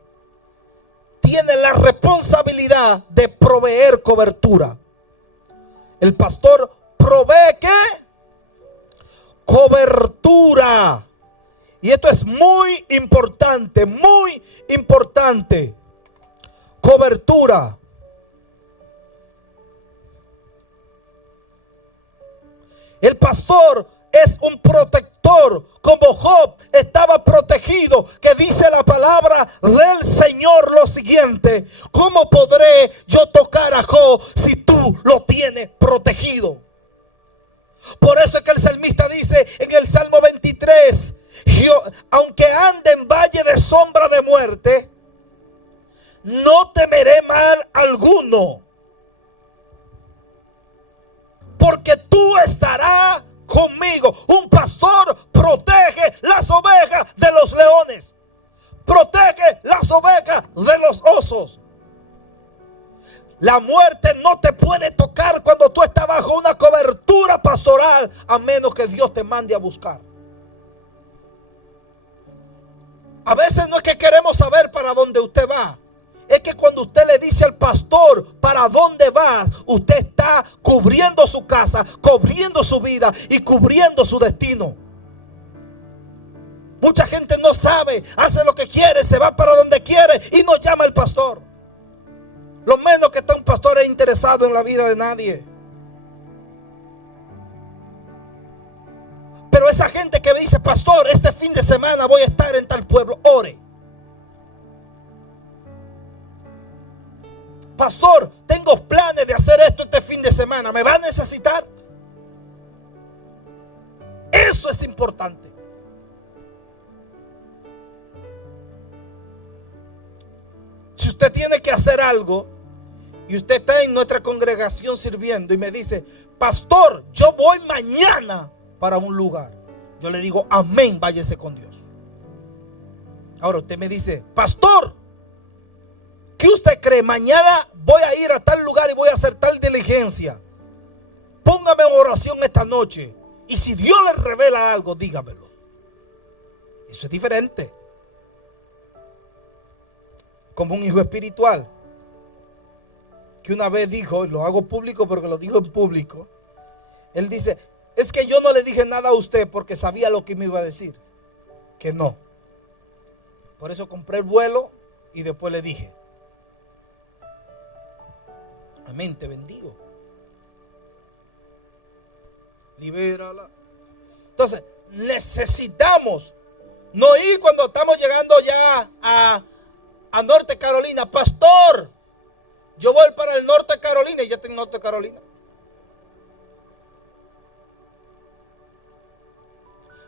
Tiene la responsabilidad de proveer cobertura. El pastor provee ¿qué? Cobertura. Y esto es muy importante, muy importante. Cobertura. El pastor es un protector, como Job estaba protegido, que dice la palabra del Señor lo siguiente: ¿cómo podré yo tocar a Job si tú lo tienes protegido? Por eso es que el salmista dice en el Salmo 23: aunque ande en valle de sombra de muerte, no temeré mal alguno, porque tú estarás conmigo. Un pastor protege las ovejas de los leones, protege las ovejas de los osos. La muerte no te puede tocar cuando tú estás bajo una cobertura pastoral, a menos que Dios te mande a buscar. A veces no es que queremos saber para dónde usted va, es que cuando usted le dice al pastor para dónde vas, usted está cubriendo su casa, cubriendo su vida y cubriendo su destino. Mucha gente no sabe, hace lo que quiere, se va para donde quiere y no llama al pastor. Lo menos que está un pastor es interesado en la vida de nadie. Pero esa gente que me dice: pastor, este fin de semana voy a estar en tal pueblo, ore. Pastor, tengo planes de hacer esto este fin de semana, ¿me va a necesitar? Eso es importante. Si usted tiene que hacer algo y usted está en nuestra congregación sirviendo y me dice: pastor, yo voy mañana para un lugar, yo le digo: amén, váyase con Dios. Ahora usted me dice: pastor, ¿qué usted cree? Mañana voy a ir a tal lugar y voy a hacer tal diligencia. Póngame en oración esta noche, y si Dios le revela algo, dígamelo. Eso es diferente. Como un hijo espiritual que una vez dijo, y lo hago público porque lo dijo en público, él dice: es que yo no le dije nada a usted porque sabía lo que me iba a decir, que no. Por eso compré el vuelo y después le dije. Amén, te bendigo. Libérala. Entonces, necesitamos no ir cuando estamos llegando ya a Norte Carolina. Pastor, yo voy para el Norte Carolina, y ya estoy en Norte Carolina.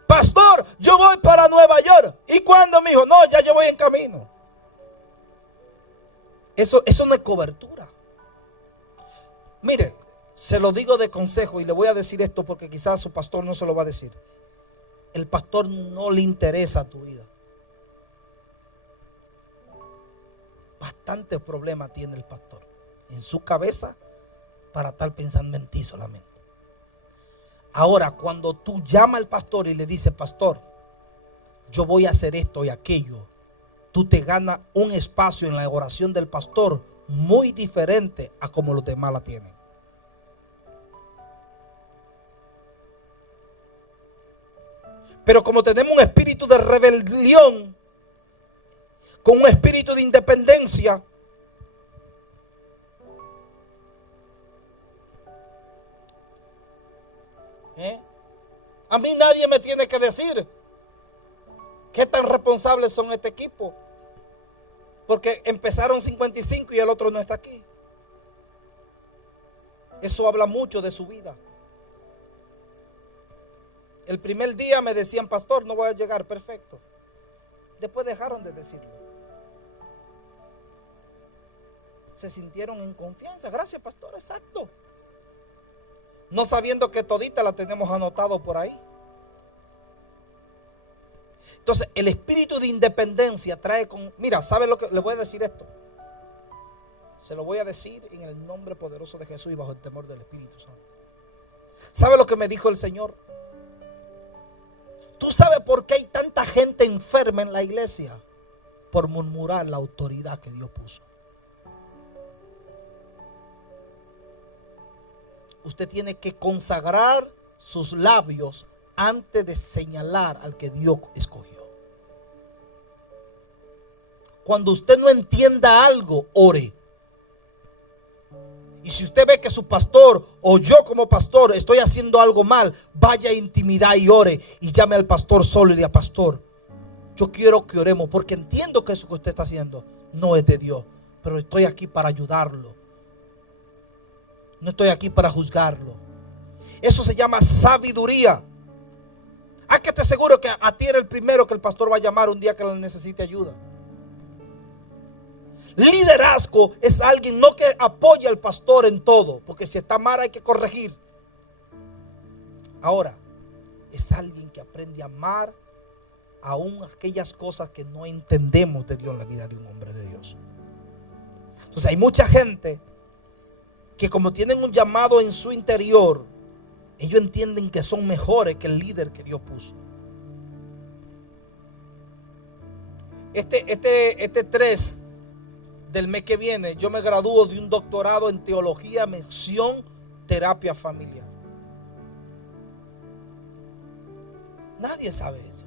Pastor, yo voy para Nueva York. ¿Y cuándo, mijo? No, ya yo voy en camino. Eso no es cobertura. Mire, se lo digo de consejo, y le voy a decir esto porque quizás su pastor no se lo va a decir. El pastor no le interesa tu vida. Bastante problema tiene el pastor en su cabeza para estar pensando en ti solamente. Ahora, cuando tú llamas al pastor y le dices: pastor, yo voy a hacer esto y aquello, tú te ganas un espacio en la oración del pastor muy diferente a como los demás la tienen. Pero como tenemos un espíritu de rebelión, con un espíritu de independencia, a mí nadie me tiene que decir qué tan responsables son este equipo, porque empezaron 55 y el otro no está aquí. Eso habla mucho de su vida. El primer día me decían: pastor, no voy a llegar, perfecto. Después dejaron de decirlo. Se sintieron en confianza. Gracias, pastor, exacto. No sabiendo que todita la tenemos anotado por ahí. Entonces, el espíritu de independencia trae con... Mira, ¿sabe lo que le voy a decir esto? Se lo voy a decir en el nombre poderoso de Jesús y bajo el temor del Espíritu Santo. ¿Sabe lo que me dijo el Señor? ¿Tú sabes por qué hay tanta gente enferma en la iglesia? Por murmurar la autoridad que Dios puso. Usted tiene que consagrar sus labios antes de señalar al que Dios escogió. Cuando usted no entienda algo, ore. Y si usted ve que su pastor o yo como pastor estoy haciendo algo mal, vaya a intimidad y ore y llame al pastor solo y diga: pastor, yo quiero que oremos porque entiendo que eso que usted está haciendo no es de Dios, pero estoy aquí para ayudarlo. No estoy aquí para juzgarlo. Eso se llama sabiduría. Hay que estar seguro que a ti era el primero que el pastor va a llamar un día que le necesite ayuda. Liderazgo es alguien no que apoya al pastor en todo, porque si está mal hay que corregir. Ahora, es alguien que aprende a amar aún aquellas cosas que no entendemos de Dios en la vida de un hombre de Dios. Entonces hay mucha gente que, como tienen un llamado en su interior, ellos entienden que son mejores que el líder que Dios puso. Este 3 del mes que viene, yo me gradúo de un doctorado en teología, mención, terapia familiar. Nadie sabe eso.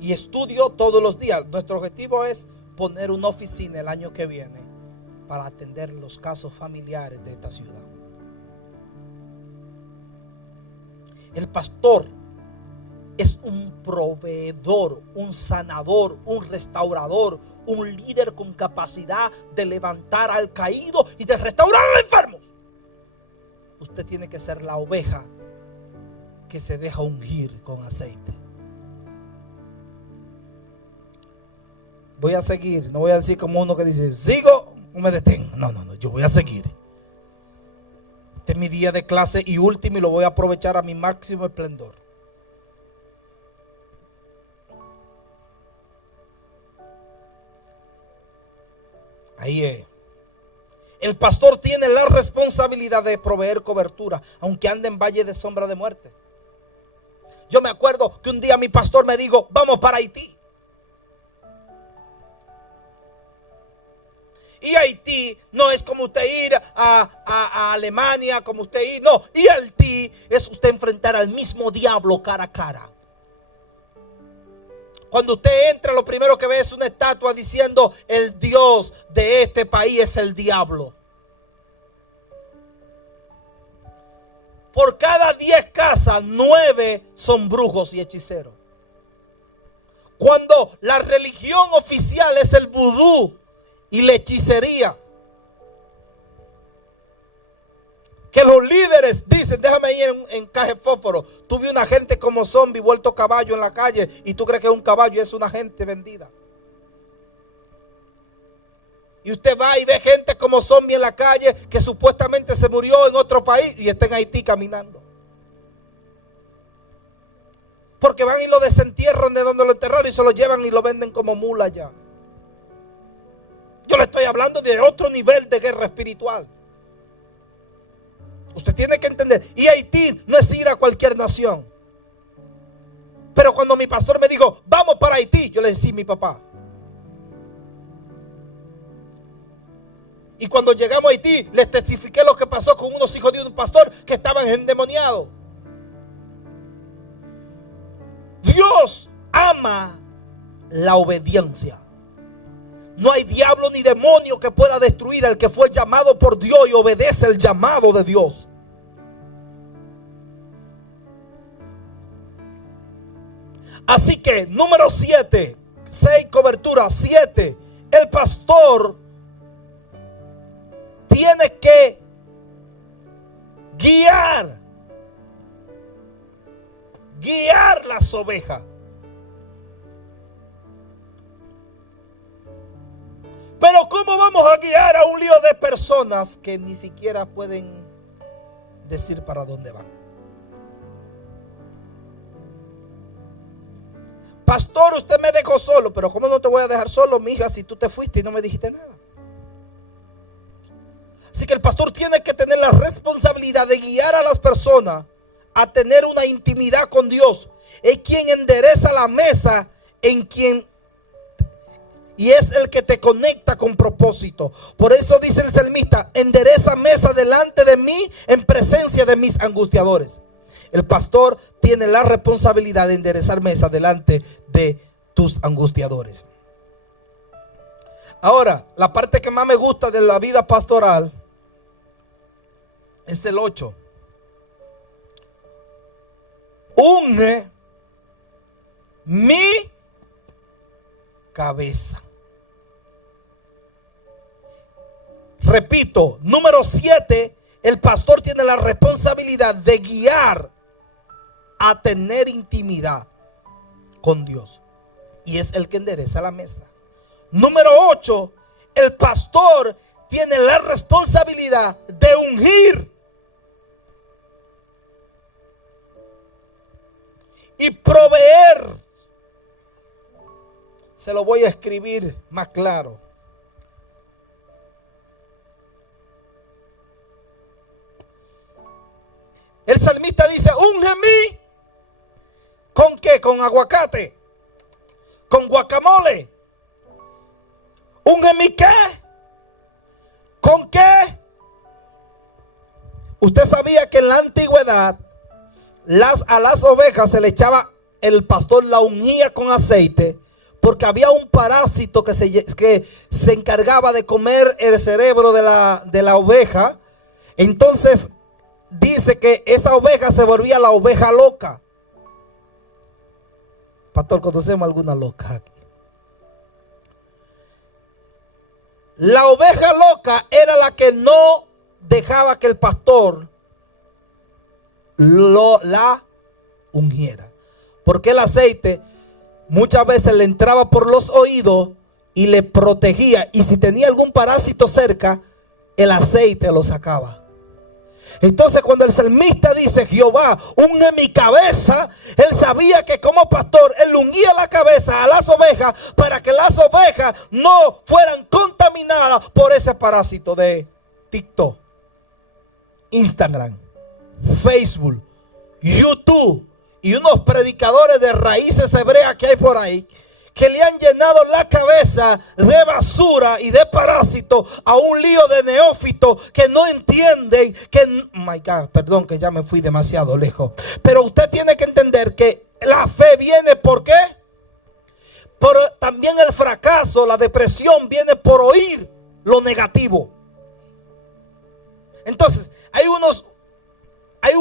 Y estudio todos los días. Nuestro objetivo es poner una oficina el año que viene para atender los casos familiares de esta ciudad. El pastor es un proveedor, un sanador, un restaurador, un líder con capacidad de levantar al caído y de restaurar a los enfermos. Usted tiene que ser la oveja que se deja ungir con aceite. Voy a seguir, no voy a decir como uno que dice: sigo o me detengo. No, yo voy a seguir. Este es mi día de clase y último, y lo voy a aprovechar a mi máximo esplendor. Ahí es. El pastor tiene la responsabilidad de proveer cobertura, aunque ande en valle de sombra de muerte. Yo me acuerdo que un día mi pastor me dijo: vamos para Haití. Y Haití no es como usted ir a Alemania, como usted ir, no. Y Haití es usted enfrentar al mismo diablo cara a cara. Cuando usted entra, lo primero que ve es una estatua diciendo: el Dios de este país es el diablo. Por cada 10 casas, 9 son brujos y hechiceros. Cuando la religión oficial es el vudú y la hechicería, que los líderes dicen: déjame ir en caja de fósforo. Tú vi una gente como zombie vuelto caballo en la calle y tú crees que es un caballo y es una gente vendida. Y usted va y ve gente como zombie en la calle que supuestamente se murió en otro país y está en Haití caminando. Porque van y lo desentierran de donde lo enterraron y se lo llevan y lo venden como mula allá. Yo le estoy hablando de otro nivel de guerra espiritual. Usted tiene que entender. Y Haití no es ir a cualquier nación. Pero cuando mi pastor me dijo: vamos para Haití, yo le decía: sí, mi papá. Y cuando llegamos a Haití, les testifiqué lo que pasó con unos hijos de un pastor que estaban endemoniados. Dios ama la obediencia. No hay diablo ni demonio que pueda destruir al que fue llamado por Dios y obedece el llamado de Dios. Así que, número 7, 6 cobertura, 7, el pastor tiene que guiar las ovejas. Pero ¿cómo vamos a guiar a un lío de personas que ni siquiera pueden decir para dónde van? Pastor, usted me dejó solo. Pero ¿cómo no te voy a dejar solo, mija, si tú te fuiste y no me dijiste nada? Así que el pastor tiene que tener la responsabilidad de guiar a las personas a tener una intimidad con Dios. Es quien endereza la mesa, y es el que te conecta con propósito. Por eso dice el salmista: endereza mesa delante de mí en presencia de mis angustiadores. El pastor tiene la responsabilidad de enderezar mesa delante de tus angustiadores. Ahora, la parte que más me gusta de la vida pastoral es el 8. Unge mi cabeza. Repito, número 7, el pastor tiene la responsabilidad de guiar a tener intimidad con Dios. Y es el que endereza la mesa. Número 8, el pastor tiene la responsabilidad de ungir y proveer. Se lo voy a escribir más claro. El salmista dice: úngeme. ¿Con qué? Con aguacate, con guacamole. ¿Úngeme qué? ¿Con qué? Usted sabía que en la antigüedad a las ovejas se le echaba, el pastor la ungía con aceite, porque había un parásito que se encargaba de comer el cerebro de la oveja. Entonces dice que esa oveja se volvía la oveja loca. Pastor, ¿conocemos alguna loca aquí? La oveja loca era la que no dejaba que el pastor la ungiera, porque el aceite muchas veces le entraba por los oídos y le protegía, y si tenía algún parásito cerca, el aceite lo sacaba. Entonces, cuando el salmista dice: Jehová, unge mi cabeza, él sabía que como pastor él ungía la cabeza a las ovejas para que las ovejas no fueran contaminadas por ese parásito de TikTok, Instagram, Facebook, YouTube y unos predicadores de raíces hebreas que hay por ahí, que le han llenado la cabeza de basura y de parásitos a un lío de neófitos que no entienden que, my God, perdón que ya me fui demasiado lejos, pero usted tiene que entender que la fe viene ¿por qué? Por también el fracaso, la depresión viene por oír lo negativo. Entonces hay un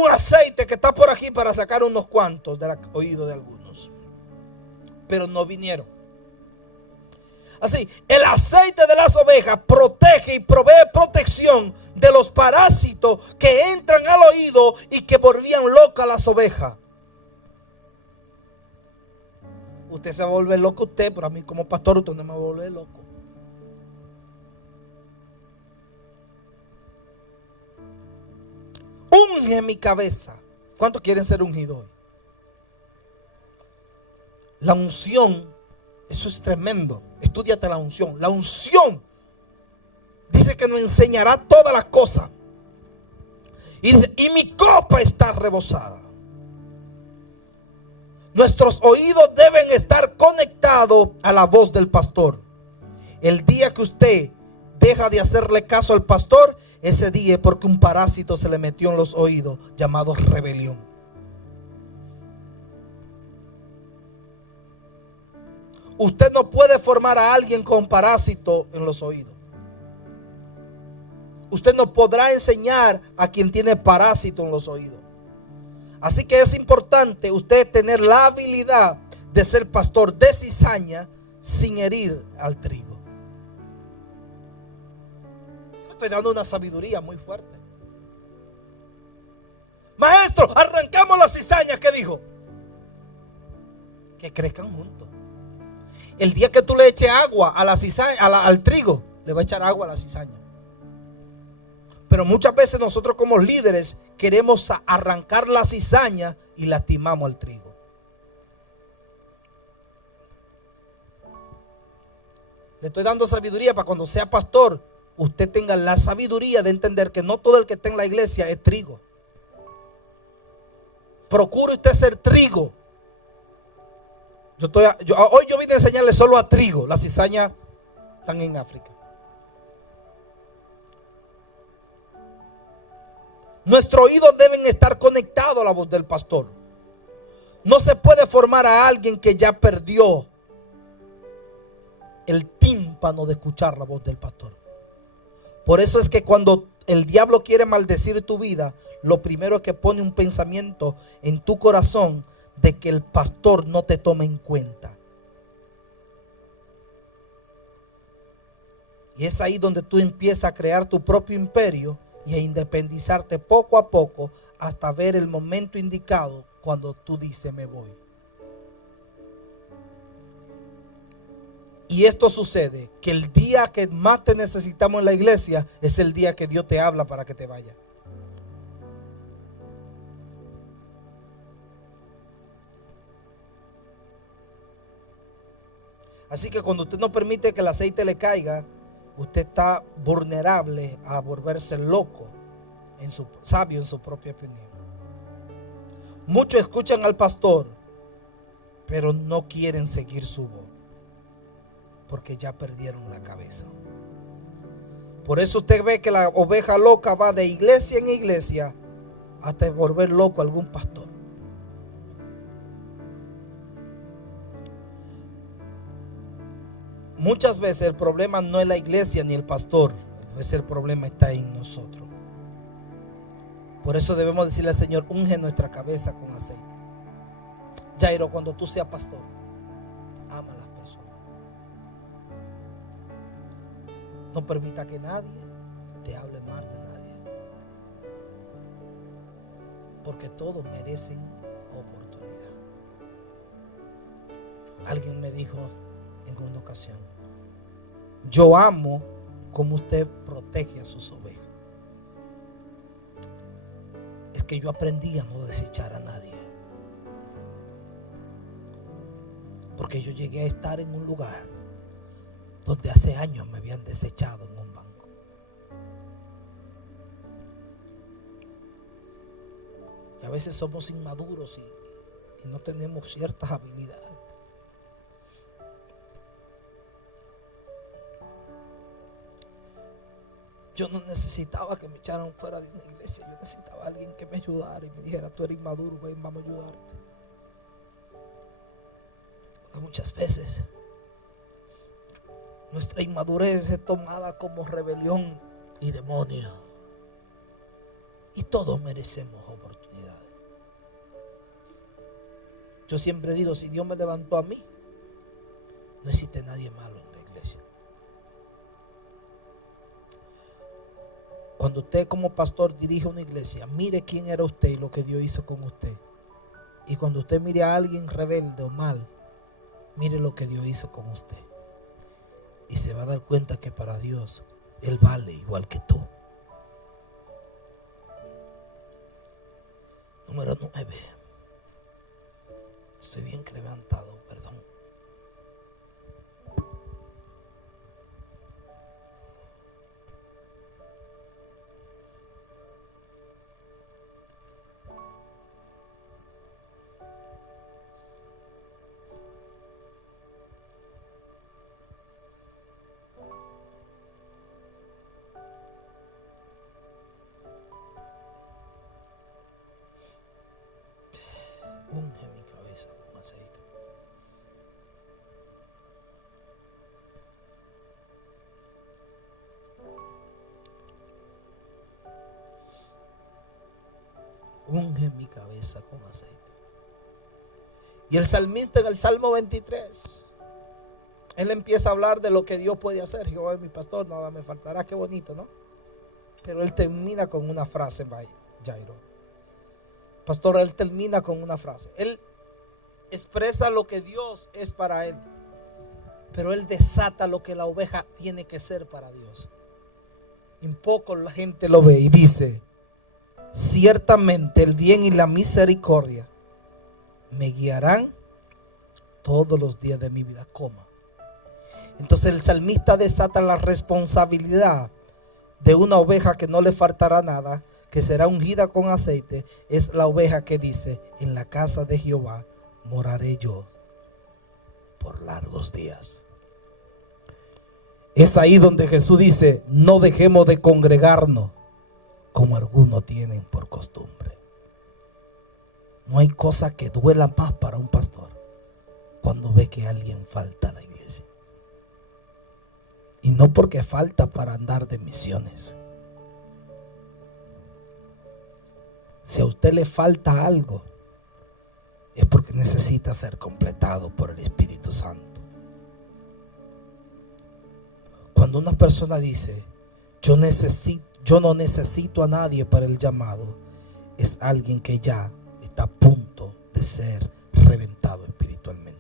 aceite que está por aquí para sacar unos cuantos del oído de algunos, pero no vinieron. Así, el aceite de las ovejas protege y provee protección de los parásitos que entran al oído y que volvían locas las ovejas. Usted se va a volver loco usted, pero a mí como pastor usted no me va a volver loco. Unge mi cabeza. ¿Cuántos quieren ser ungidos hoy? La unción, eso es tremendo. Estúdiate la unción. La unción dice que nos enseñará todas las cosas. Y dice: y mi copa está rebosada. Nuestros oídos deben estar conectados a la voz del pastor. El día que usted deja de hacerle caso al pastor, ese día es porque un parásito se le metió en los oídos, llamado rebelión. Usted no puede formar a alguien con parásito en los oídos. Usted no podrá enseñar a quien tiene parásito en los oídos. Así que es importante usted tener la habilidad de ser pastor de cizaña sin herir al trigo. Yo le estoy dando una sabiduría muy fuerte. Maestro, arrancamos la cizaña. ¿Qué dijo? Que crezcan juntos. El día que tú le eches agua a la cizaña, al trigo, le va a echar agua a la cizaña. Pero muchas veces nosotros como líderes queremos arrancar la cizaña y lastimamos al trigo. Le estoy dando sabiduría para cuando sea pastor, usted tenga la sabiduría de entender que no todo el que está en la iglesia es trigo. Procure usted ser trigo. Hoy yo vine a enseñarle solo a trigo. Las cizañas están en África. Nuestros oídos deben estar conectados a la voz del pastor. No se puede formar a alguien que ya perdió el tímpano para no escuchar la voz del pastor. Por eso es que cuando el diablo quiere maldecir tu vida, lo primero es que pone un pensamiento en tu corazón de que el pastor no te tome en cuenta. Y es ahí donde tú empiezas a crear tu propio imperio y a independizarte poco a poco hasta ver el momento indicado cuando tú dices me voy. Y esto sucede que el día que más te necesitamos en la iglesia es el día que Dios te habla para que te vayas. Así que cuando usted no permite que el aceite le caiga, usted está vulnerable a volverse loco, sabio en su propia opinión. Muchos escuchan al pastor, pero no quieren seguir su voz, porque ya perdieron la cabeza. Por eso usted ve que la oveja loca va de iglesia en iglesia hasta volver loco a algún pastor. Muchas veces el problema no es la iglesia ni el pastor, a veces el problema está en nosotros. Por eso debemos decirle al Señor: unge nuestra cabeza con aceite. Jairo, cuando tú seas pastor, ama a las personas. No permita que nadie te hable mal de nadie, porque todos merecen oportunidad. Alguien me dijo en una ocasión: yo amo como usted protege a sus ovejas. Es que yo aprendí a no desechar a nadie, porque yo llegué a estar en un lugar donde hace años me habían desechado en un banco. Y a veces somos inmaduros y no tenemos ciertas habilidades. Yo no necesitaba que me echaran fuera de una iglesia. Yo necesitaba a alguien que me ayudara y me dijera: tú eres inmaduro, ven, vamos a ayudarte. Porque muchas veces nuestra inmadurez es tomada como rebelión y demonio. Y todos merecemos oportunidades. Yo siempre digo: si Dios me levantó a mí, no existe nadie malo en la iglesia. Cuando usted como pastor dirige una iglesia, mire quién era usted y lo que Dios hizo con usted. Y cuando usted mire a alguien rebelde o mal, mire lo que Dios hizo con usted. Y se va a dar cuenta que para Dios Él vale igual que tú. Número 9. Estoy bien levantado, perdón. Unge mi cabeza con aceite. Unge mi cabeza con aceite. Y el salmista en el Salmo 23, él empieza a hablar de lo que Dios puede hacer. Jehová es mi pastor, nada me faltará. Qué bonito, ¿no? Pero él termina con una frase, Jairo. Pastor, él termina con una frase. Él expresa lo que Dios es para él, pero él desata lo que la oveja tiene que ser para Dios. En poco la gente lo ve y dice: ciertamente el bien y la misericordia me guiarán todos los días de mi vida. Entonces el salmista desata la responsabilidad de una oveja que no le faltará nada, que será ungida con aceite. Es la oveja que dice: en la casa de Jehová moraré yo por largos días. Es ahí donde Jesús dice: no dejemos de congregarnos como algunos tienen por costumbre. No hay cosa que duela más para un pastor cuando ve que alguien falta a la iglesia. Y no porque falta para andar de misiones. Si a usted le falta algo, es porque necesita ser completado por el Espíritu Santo. Cuando una persona dice, yo no necesito a nadie para el llamado, es alguien que ya está a punto de ser reventado espiritualmente.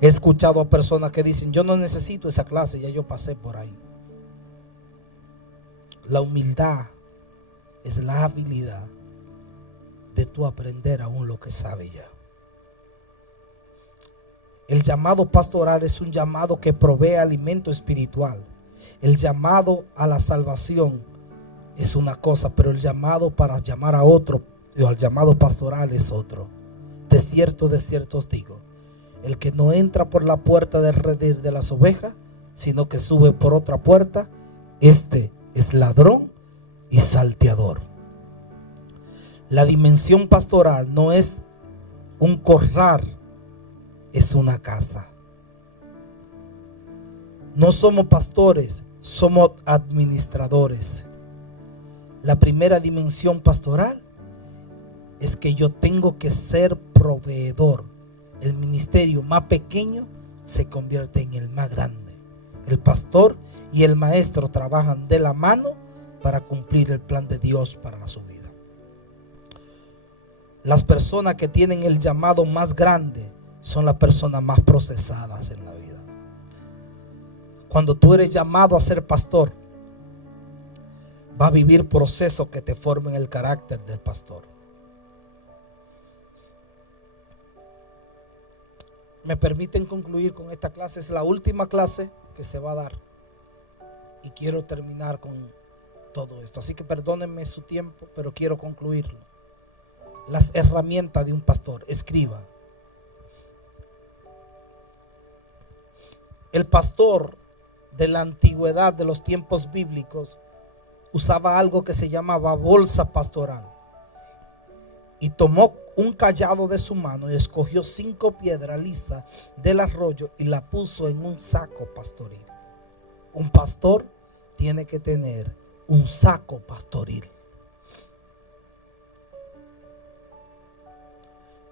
He escuchado a personas que dicen, yo no necesito esa clase, ya yo pasé por ahí. La humildad es la habilidad de tú aprender aún lo que sabes ya. El llamado pastoral es un llamado que provee alimento espiritual. El llamado a la salvación es una cosa, pero el llamado para llamar a otro, o el llamado pastoral, es otro. De cierto os digo, el que no entra por la puerta del redil de las ovejas, sino que sube por otra puerta, este es ladrón y salteador. La dimensión pastoral no es un corral, es una casa. No somos pastores, somos administradores. La primera dimensión pastoral es que yo tengo que ser proveedor. El ministerio más pequeño se convierte en el más grande. El pastor y el maestro trabajan de la mano para cumplir el plan de Dios para su vida. Las personas que tienen el llamado más grande son las personas más procesadas en la vida. Cuando tú eres llamado a ser pastor, va a vivir procesos que te formen el carácter del pastor. Me permiten concluir con esta clase. Es la última clase que se va a dar y quiero terminar con todo esto, así que perdónenme su tiempo, pero quiero concluirlo. Las herramientas de un pastor. Escriba. El pastor de la antigüedad, de los tiempos bíblicos, usaba algo que se llamaba bolsa pastoral, y tomó un cayado de su mano y escogió 5 piedras lisas del arroyo y la puso en un saco pastoril. Un pastor tiene que tener un saco pastoril.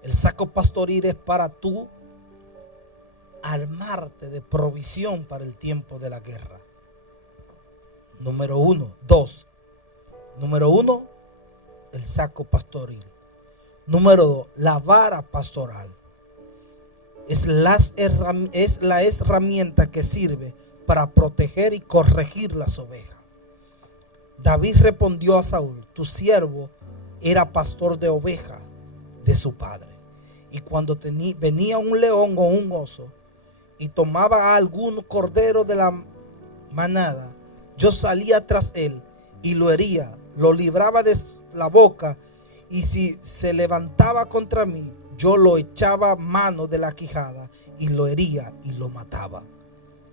El saco pastoril es para tú armarte de provisión para el tiempo de la guerra. Número 1. 2. Número 1, el saco pastoril. Número 2, la vara pastoral. Es la herramienta que sirve para proteger y corregir las ovejas. David respondió a Saúl: tu siervo era pastor de ovejas de su padre. Y cuando venía un león o un oso y tomaba a algún cordero de la manada, yo salía tras él y lo hería, lo libraba de la boca, y si se levantaba contra mí, yo lo echaba mano de la quijada y lo hería y lo mataba.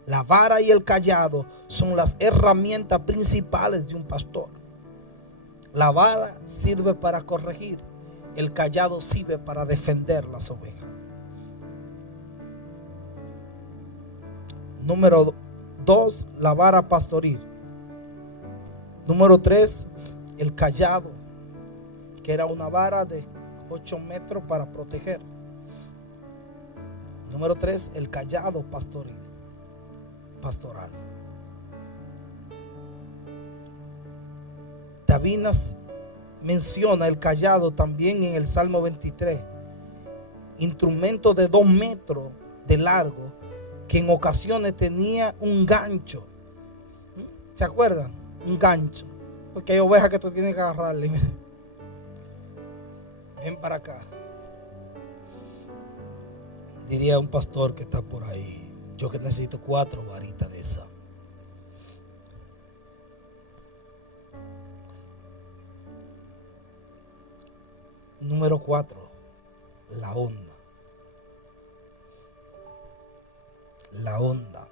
La vara y el cayado son las herramientas principales de un pastor. La vara sirve para corregir, el cayado sirve para defender las ovejas. Número 2, la vara pastoril. Número 3, el cayado, que era una vara de 8 metros para proteger. Número 3, el cayado pastoral. David menciona el cayado también en el Salmo 23. Instrumento de 2 metros de largo, que en ocasiones tenía un gancho. ¿Se acuerdan? Un gancho. Porque hay ovejas que tú tienes que agarrarle. Ven para acá. Diría un pastor que está por ahí: yo que necesito 4 varitas de esa. Número 4, la onda. La onda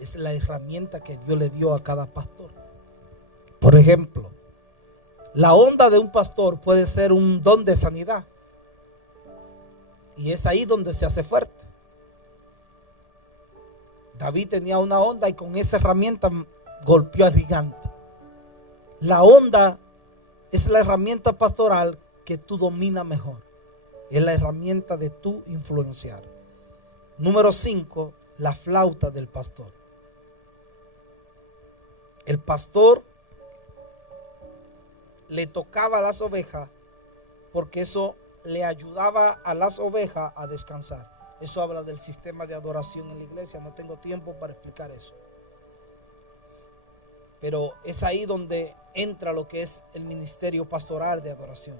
es la herramienta que Dios le dio a cada pastor. Por ejemplo, la onda de un pastor puede ser un don de sanidad, y es ahí donde se hace fuerte. David tenía una honda y con esa herramienta golpeó al gigante. La honda es la herramienta pastoral que tú dominas mejor. Es la herramienta de tú influenciar. Número 5, la flauta del pastor. El pastor le tocaba a las ovejas porque eso le ayudaba a las ovejas a descansar. Eso habla del sistema de adoración en la iglesia. No tengo tiempo para explicar eso. Pero es ahí donde entra lo que es el ministerio pastoral de adoración.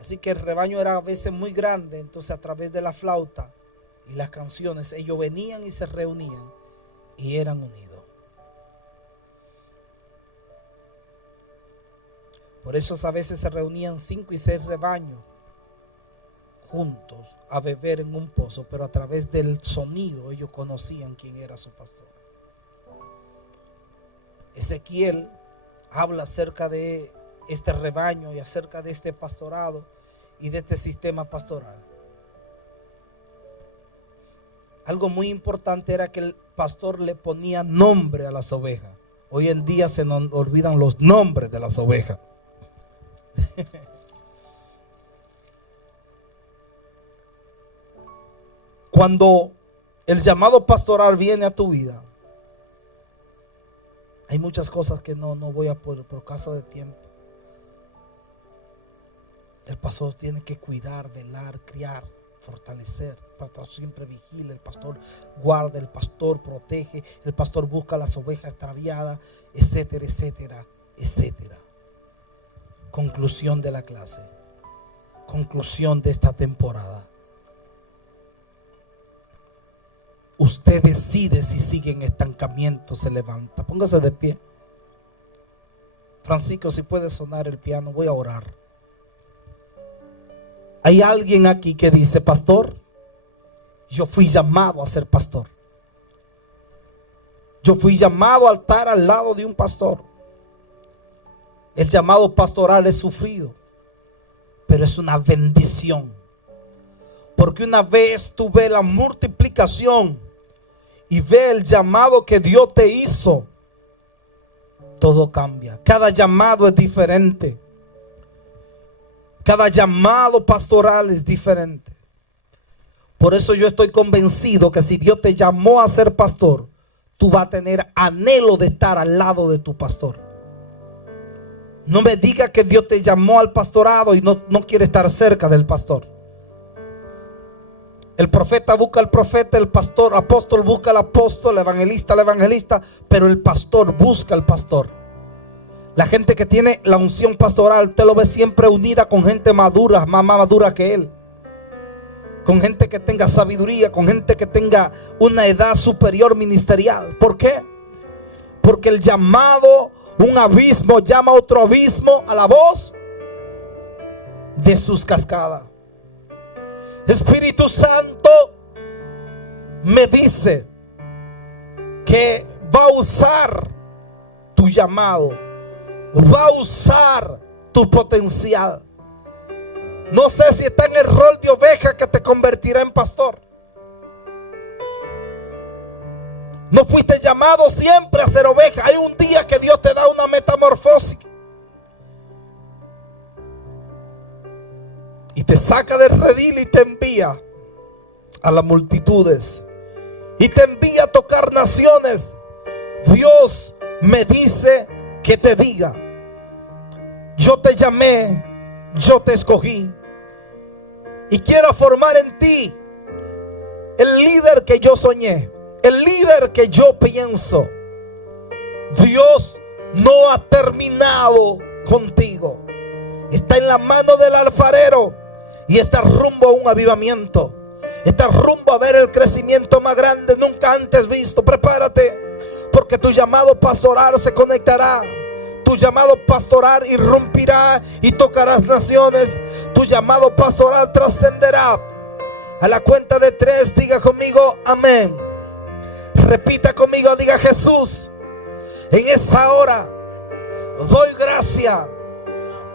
Así que el rebaño era a veces muy grande. Entonces a través de la flauta y las canciones ellos venían y se reunían y eran unidos. Por eso a veces se reunían 5 y 6 rebaños juntos a beber en un pozo, pero a través del sonido ellos conocían quién era su pastor. Ezequiel habla acerca de este rebaño y acerca de este pastorado y de este sistema pastoral. Algo muy importante era que el pastor le ponía nombre a las ovejas. Hoy en día se nos olvidan los nombres de las ovejas. Cuando el llamado pastoral viene a tu vida, hay muchas cosas que no voy a poner por causa de tiempo. El pastor tiene que cuidar, velar, criar, fortalecer. El pastor siempre vigila, el pastor guarda, el pastor protege, el pastor busca las ovejas extraviadas, etcétera, etcétera, etcétera. Conclusión de la clase. Conclusión de esta temporada. Usted decide si sigue en estancamiento, se levanta. Póngase de pie. Francisco, si puede sonar el piano, voy a orar. Hay alguien aquí que dice: pastor, yo fui llamado a ser pastor. Yo fui llamado a estar al lado de un pastor. El llamado pastoral es sufrido, pero es una bendición. Porque una vez tú ves la multiplicación y ves el llamado que Dios te hizo, todo cambia. Cada llamado es diferente. Cada llamado pastoral es diferente. Por eso yo estoy convencido que si Dios te llamó a ser pastor, tú vas a tener anhelo de estar al lado de tu pastor. No me diga que Dios te llamó al pastorado y no quiere estar cerca del pastor. El profeta busca al profeta, el pastor, apóstol busca al apóstol, el evangelista, pero el pastor busca al pastor. La gente que tiene la unción pastoral, te lo ve siempre unida con gente madura, más madura que él. Con gente que tenga sabiduría, con gente que tenga una edad superior ministerial. ¿Por qué? Porque el llamado, un abismo llama a otro abismo a la voz de sus cascadas. Espíritu Santo me dice que va a usar tu llamado, va a usar tu potencial. No sé si está en el rol de oveja que te convertirá en pastor. No fuiste llamado siempre a ser oveja. Hay un día que Dios te da una metamorfosis y te saca del redil y te envía a las multitudes y te envía a tocar naciones. Dios me dice que te diga: yo te llamé, yo te escogí y quiero formar en ti el líder que yo soñé, el líder que yo pienso. Dios no ha terminado contigo. Está en la mano del alfarero y está rumbo a un avivamiento. Está rumbo a ver el crecimiento más grande nunca antes visto. Prepárate, porque tu llamado pastoral se conectará. Tu llamado pastoral irrumpirá y tocarás naciones. Tu llamado pastoral trascenderá. A la cuenta de 3, diga conmigo amén. Repita conmigo, diga: Jesús, en esta hora doy gracias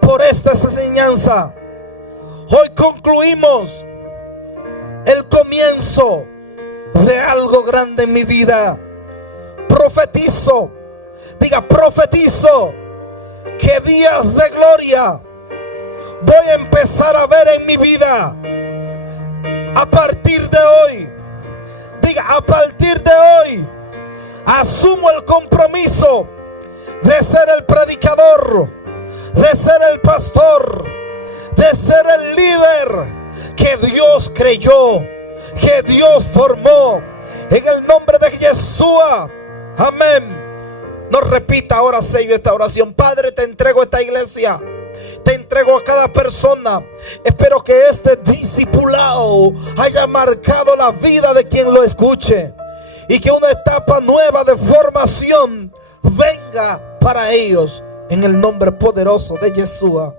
por esta enseñanza. Hoy concluimos el comienzo de algo grande en mi vida. Profetizo, diga profetizo, que días de gloria voy a empezar a ver en mi vida. A partir de hoy, diga a partir de hoy, asumo el compromiso de ser el predicador, de ser el pastor, de ser el líder que Dios creyó, que Dios formó, en el nombre de Yeshua. Amén. No repita ahora sello esta oración. Padre, te entrego esta iglesia, te entrego a cada persona. Espero que este discipulado haya marcado la vida de quien lo escuche, y que una etapa nueva de formación venga para ellos, en el nombre poderoso de Yeshua.